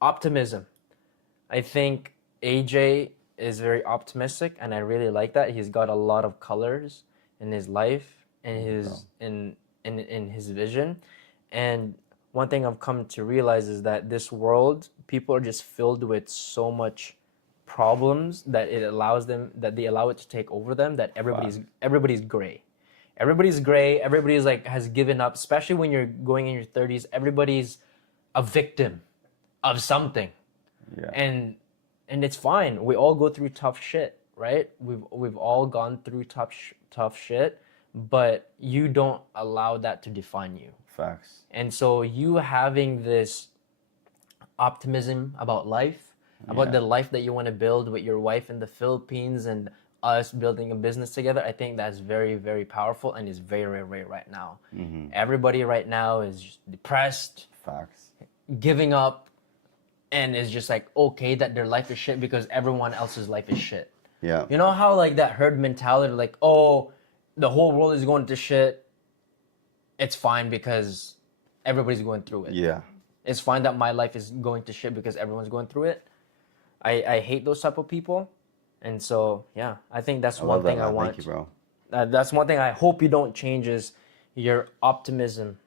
optimism. I think AJ is very optimistic, and I really like that. He's got a lot of colors in his life and in his vision. And one thing I've come to realize is that this world, people are just filled with so much problems that they allow it to take over them, that everybody's gray. Everybody's gray, everybody's like has given up, especially when you're going in your 30s, everybody's a victim of something. Yeah. And it's fine. We all go through tough shit, right? We've all gone through tough shit, but you don't allow that to define you. Facts. And so you having this optimism about life, about the life that you want to build with your wife in the Philippines and us building a business together, I think that's very, very powerful and is very rare right now. Everybody right now is just depressed, Facts. giving up, and is just like okay that their life is shit because everyone else's life is shit. Yeah. You know how like that herd mentality, like, oh, the whole world is going to shit. It's fine because everybody's going through it. Yeah. It's fine that my life is going to shit because everyone's going through it. I hate those type of people. And so, yeah, I think that's one thing I want. Thank you, bro. That's one thing I hope you don't change is your optimism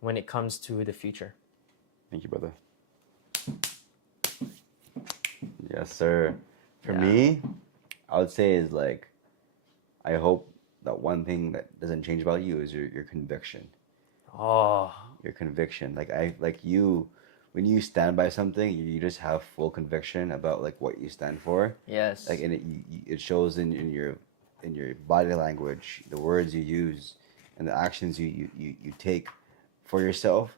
when it comes to the future. Thank you, brother. Yes, sir. For Yeah. me, I would say is like, I hope that one thing that doesn't change about you is your conviction. Oh, Your conviction. Like you, when you stand by something, you just have full conviction about like what you stand for. yes. Like, and it shows in your body language, the words you use, and the actions you take for yourself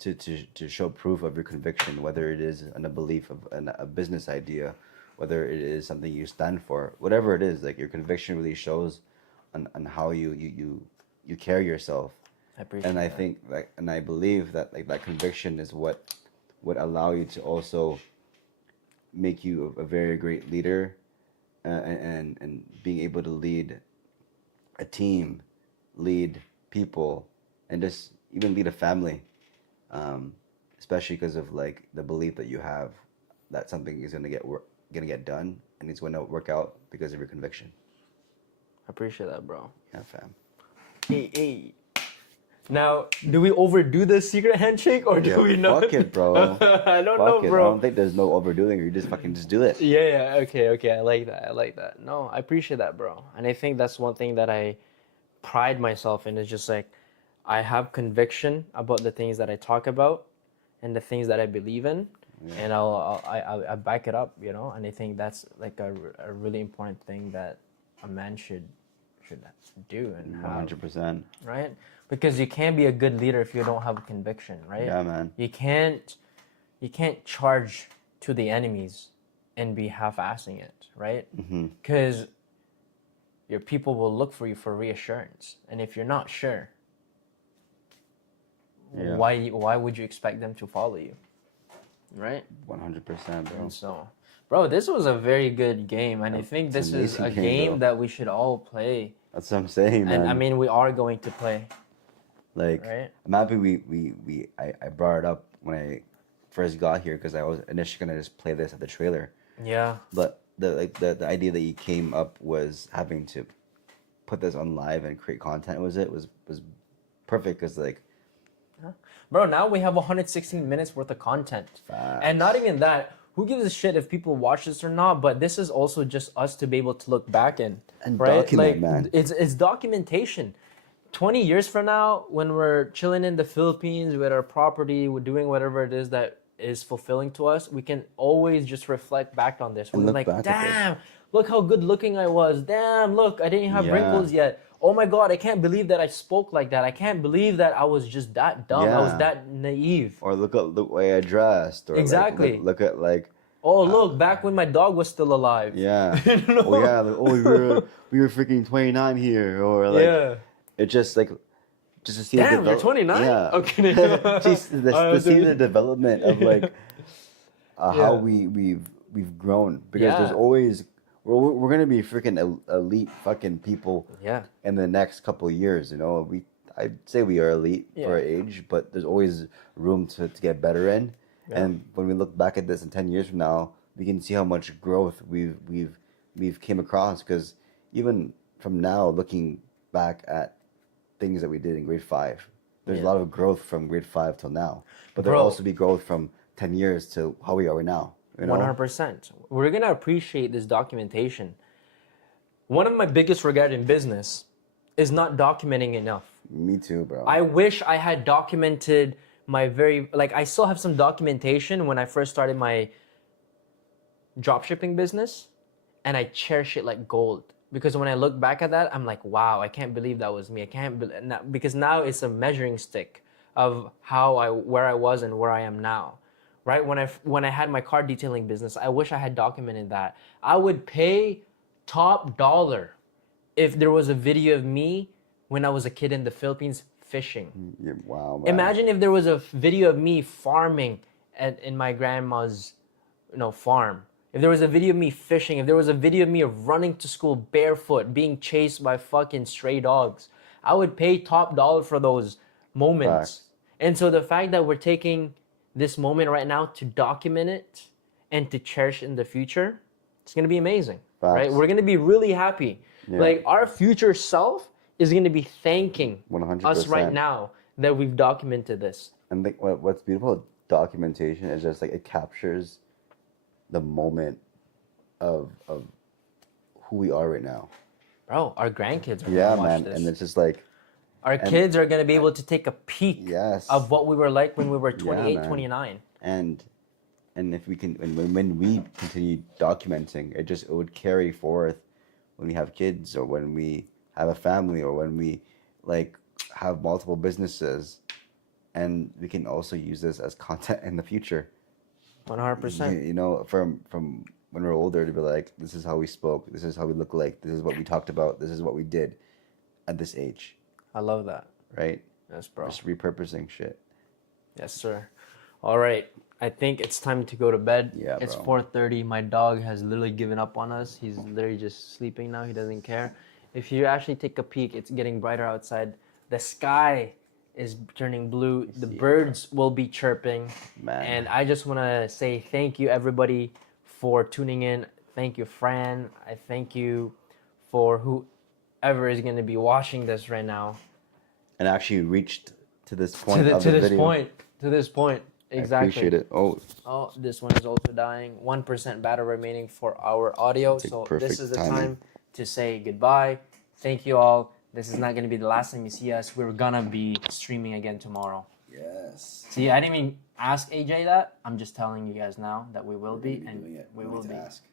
to show proof of your conviction, whether it is in a belief of a business idea, whether it is something you stand for, whatever it is. Like, your conviction really shows on how you carry yourself. I appreciate And I that. think like, and I believe that like that conviction is what would allow you to also make you a very great leader, and being able to lead a team, lead people, and just even lead a family, especially because of like the belief that you have that something is gonna get done, and it's gonna work out because of your conviction. I appreciate that, bro. Yeah, fam. Hey. Now, do we overdo the secret handshake or do Yeah, we not? fuck it, bro. I don't Fuck know, it. I bro. don't think there's no overdoing it. You just fucking just do it. Yeah, okay. I like that. No, I appreciate that, bro. And I think that's one thing that I pride myself in is just like I have conviction about the things that I talk about and the things that I believe in, and I back it up, you know. And I think that's like a really important thing that a man should do and have, 100%. right? Because you can't be a good leader if you don't have a conviction, right? Yeah, man. You can't charge to the enemies and be half-assing it, right? Because your people will look for you for reassurance, and if you're not sure, Yeah. why would you expect them to follow you, right? 100%, bro. And so, bro, this was a very good game, and I think It's this an is a amazing game, game bro. that we should all play. That's what I'm saying, man. And I mean, we are going to play, like, right? I'm happy I brought it up when I first got here, because I was initially gonna just play this at the trailer, Yeah. but the idea that you came up was having to put this on live and create content was perfect, because like, Bro, now we have 116 minutes worth of content. Facts. And not even that. Who gives a shit if people watch this or not? But this is also just us to be able to look back in. And right? document, man. It's documentation. 20 years from now, when we're chilling in the Philippines with our property, we're doing whatever it is that is fulfilling to us, we can always just reflect back on this. We're look like, back at this. damn, look how good looking I was. Damn, look, I didn't have Yeah. wrinkles yet. Oh my God, I can't believe that I spoke like that. I can't believe that I was just that dumb. I was Yeah. that naive. or look at the way I dressed, or like, Exactly. look at like, Oh, look, back when my dog was still alive. yeah, You know? oh yeah, like, oh we were freaking 29 here, or like, Yeah. it just like, just to see Damn, the you're 29? Yeah. Okay. Just to see dude. the development of like how Yeah. we've grown, because there's Yeah. always we're gonna be freaking elite fucking people Yeah. in the next couple of years. You know, I'd say we are elite for our Yeah. age, but there's always room to get better in. Yeah. And when we look back at this in 10 years from now, we can see how much growth we've came across. Because even from now, looking back at things that we did in grade 5, there's a Yeah. lot of growth from grade 5 till now. But there'll Bro. also be growth from 10 years to how we are right now. You know? 100%. We're going to appreciate this documentation. One of my biggest regret in business is not documenting enough. Me too, bro. I wish I had documented I still have some documentation when I first started my dropshipping business, and I cherish it like gold. Because when I look back at that, I'm like, wow, I can't believe that was me. Because now it's a measuring stick of where I was and where I am now. Right? When I had my car detailing business, I wish I had documented that. I would pay top dollar if there was a video of me when I was a kid in the Philippines fishing. Yeah, wow, man. Imagine if there was a video of me farming in my grandma's, farm. If there was a video of me fishing, if there was a video of me running to school barefoot, being chased by fucking stray dogs, I would pay top dollar for those moments. Facts. And so the fact that we're taking this moment right now to document it and to cherish in the future, it's gonna be amazing, right? Facts. We're gonna be really happy. Yeah. Like our future self is gonna be thanking 100%. us right now that we've documented this. And what's beautiful about documentation is just like it captures the moment of who we are right now. Bro, our grandkids are Yeah, gonna watch man. this. And it's just like, Our kids are gonna be able to take a peek yes. of what we were like when we were 28, man. 29. and if we can, when we continue documenting, it would carry forth when we have kids, or when we have a family, or when we like have multiple businesses, and we can also use this as content in the future. 100%. You know, from when we're older, to be like, this is how we spoke, this is how we look like, this is what we talked about, this is what we did at this age, I love that. right? Yes, bro. Just repurposing shit. Yes, sir. All right. I think it's time to go to bed. Yeah, It's bro. 4:30. My dog has literally given up on us. He's literally just sleeping now. He doesn't care. If you actually take a peek, it's getting brighter outside. The sky is turning blue. The birds will be chirping. Man. And I just want to say thank you, everybody, for tuning in. Thank you, Fran. I thank you for whoever is going to be watching this right now. And actually reached to this point of To the this video. point. To this point. Exactly. I appreciate it. Oh, this one is also dying. 1% battery remaining for our audio. So this perfect is the timing. time to say goodbye. Thank you all. This is not going to be the last time you see us. We're going to be streaming again tomorrow. Yes. See, I didn't even ask AJ that. I'm just telling you guys now that we will be, and doing it. we No will need to be. ask.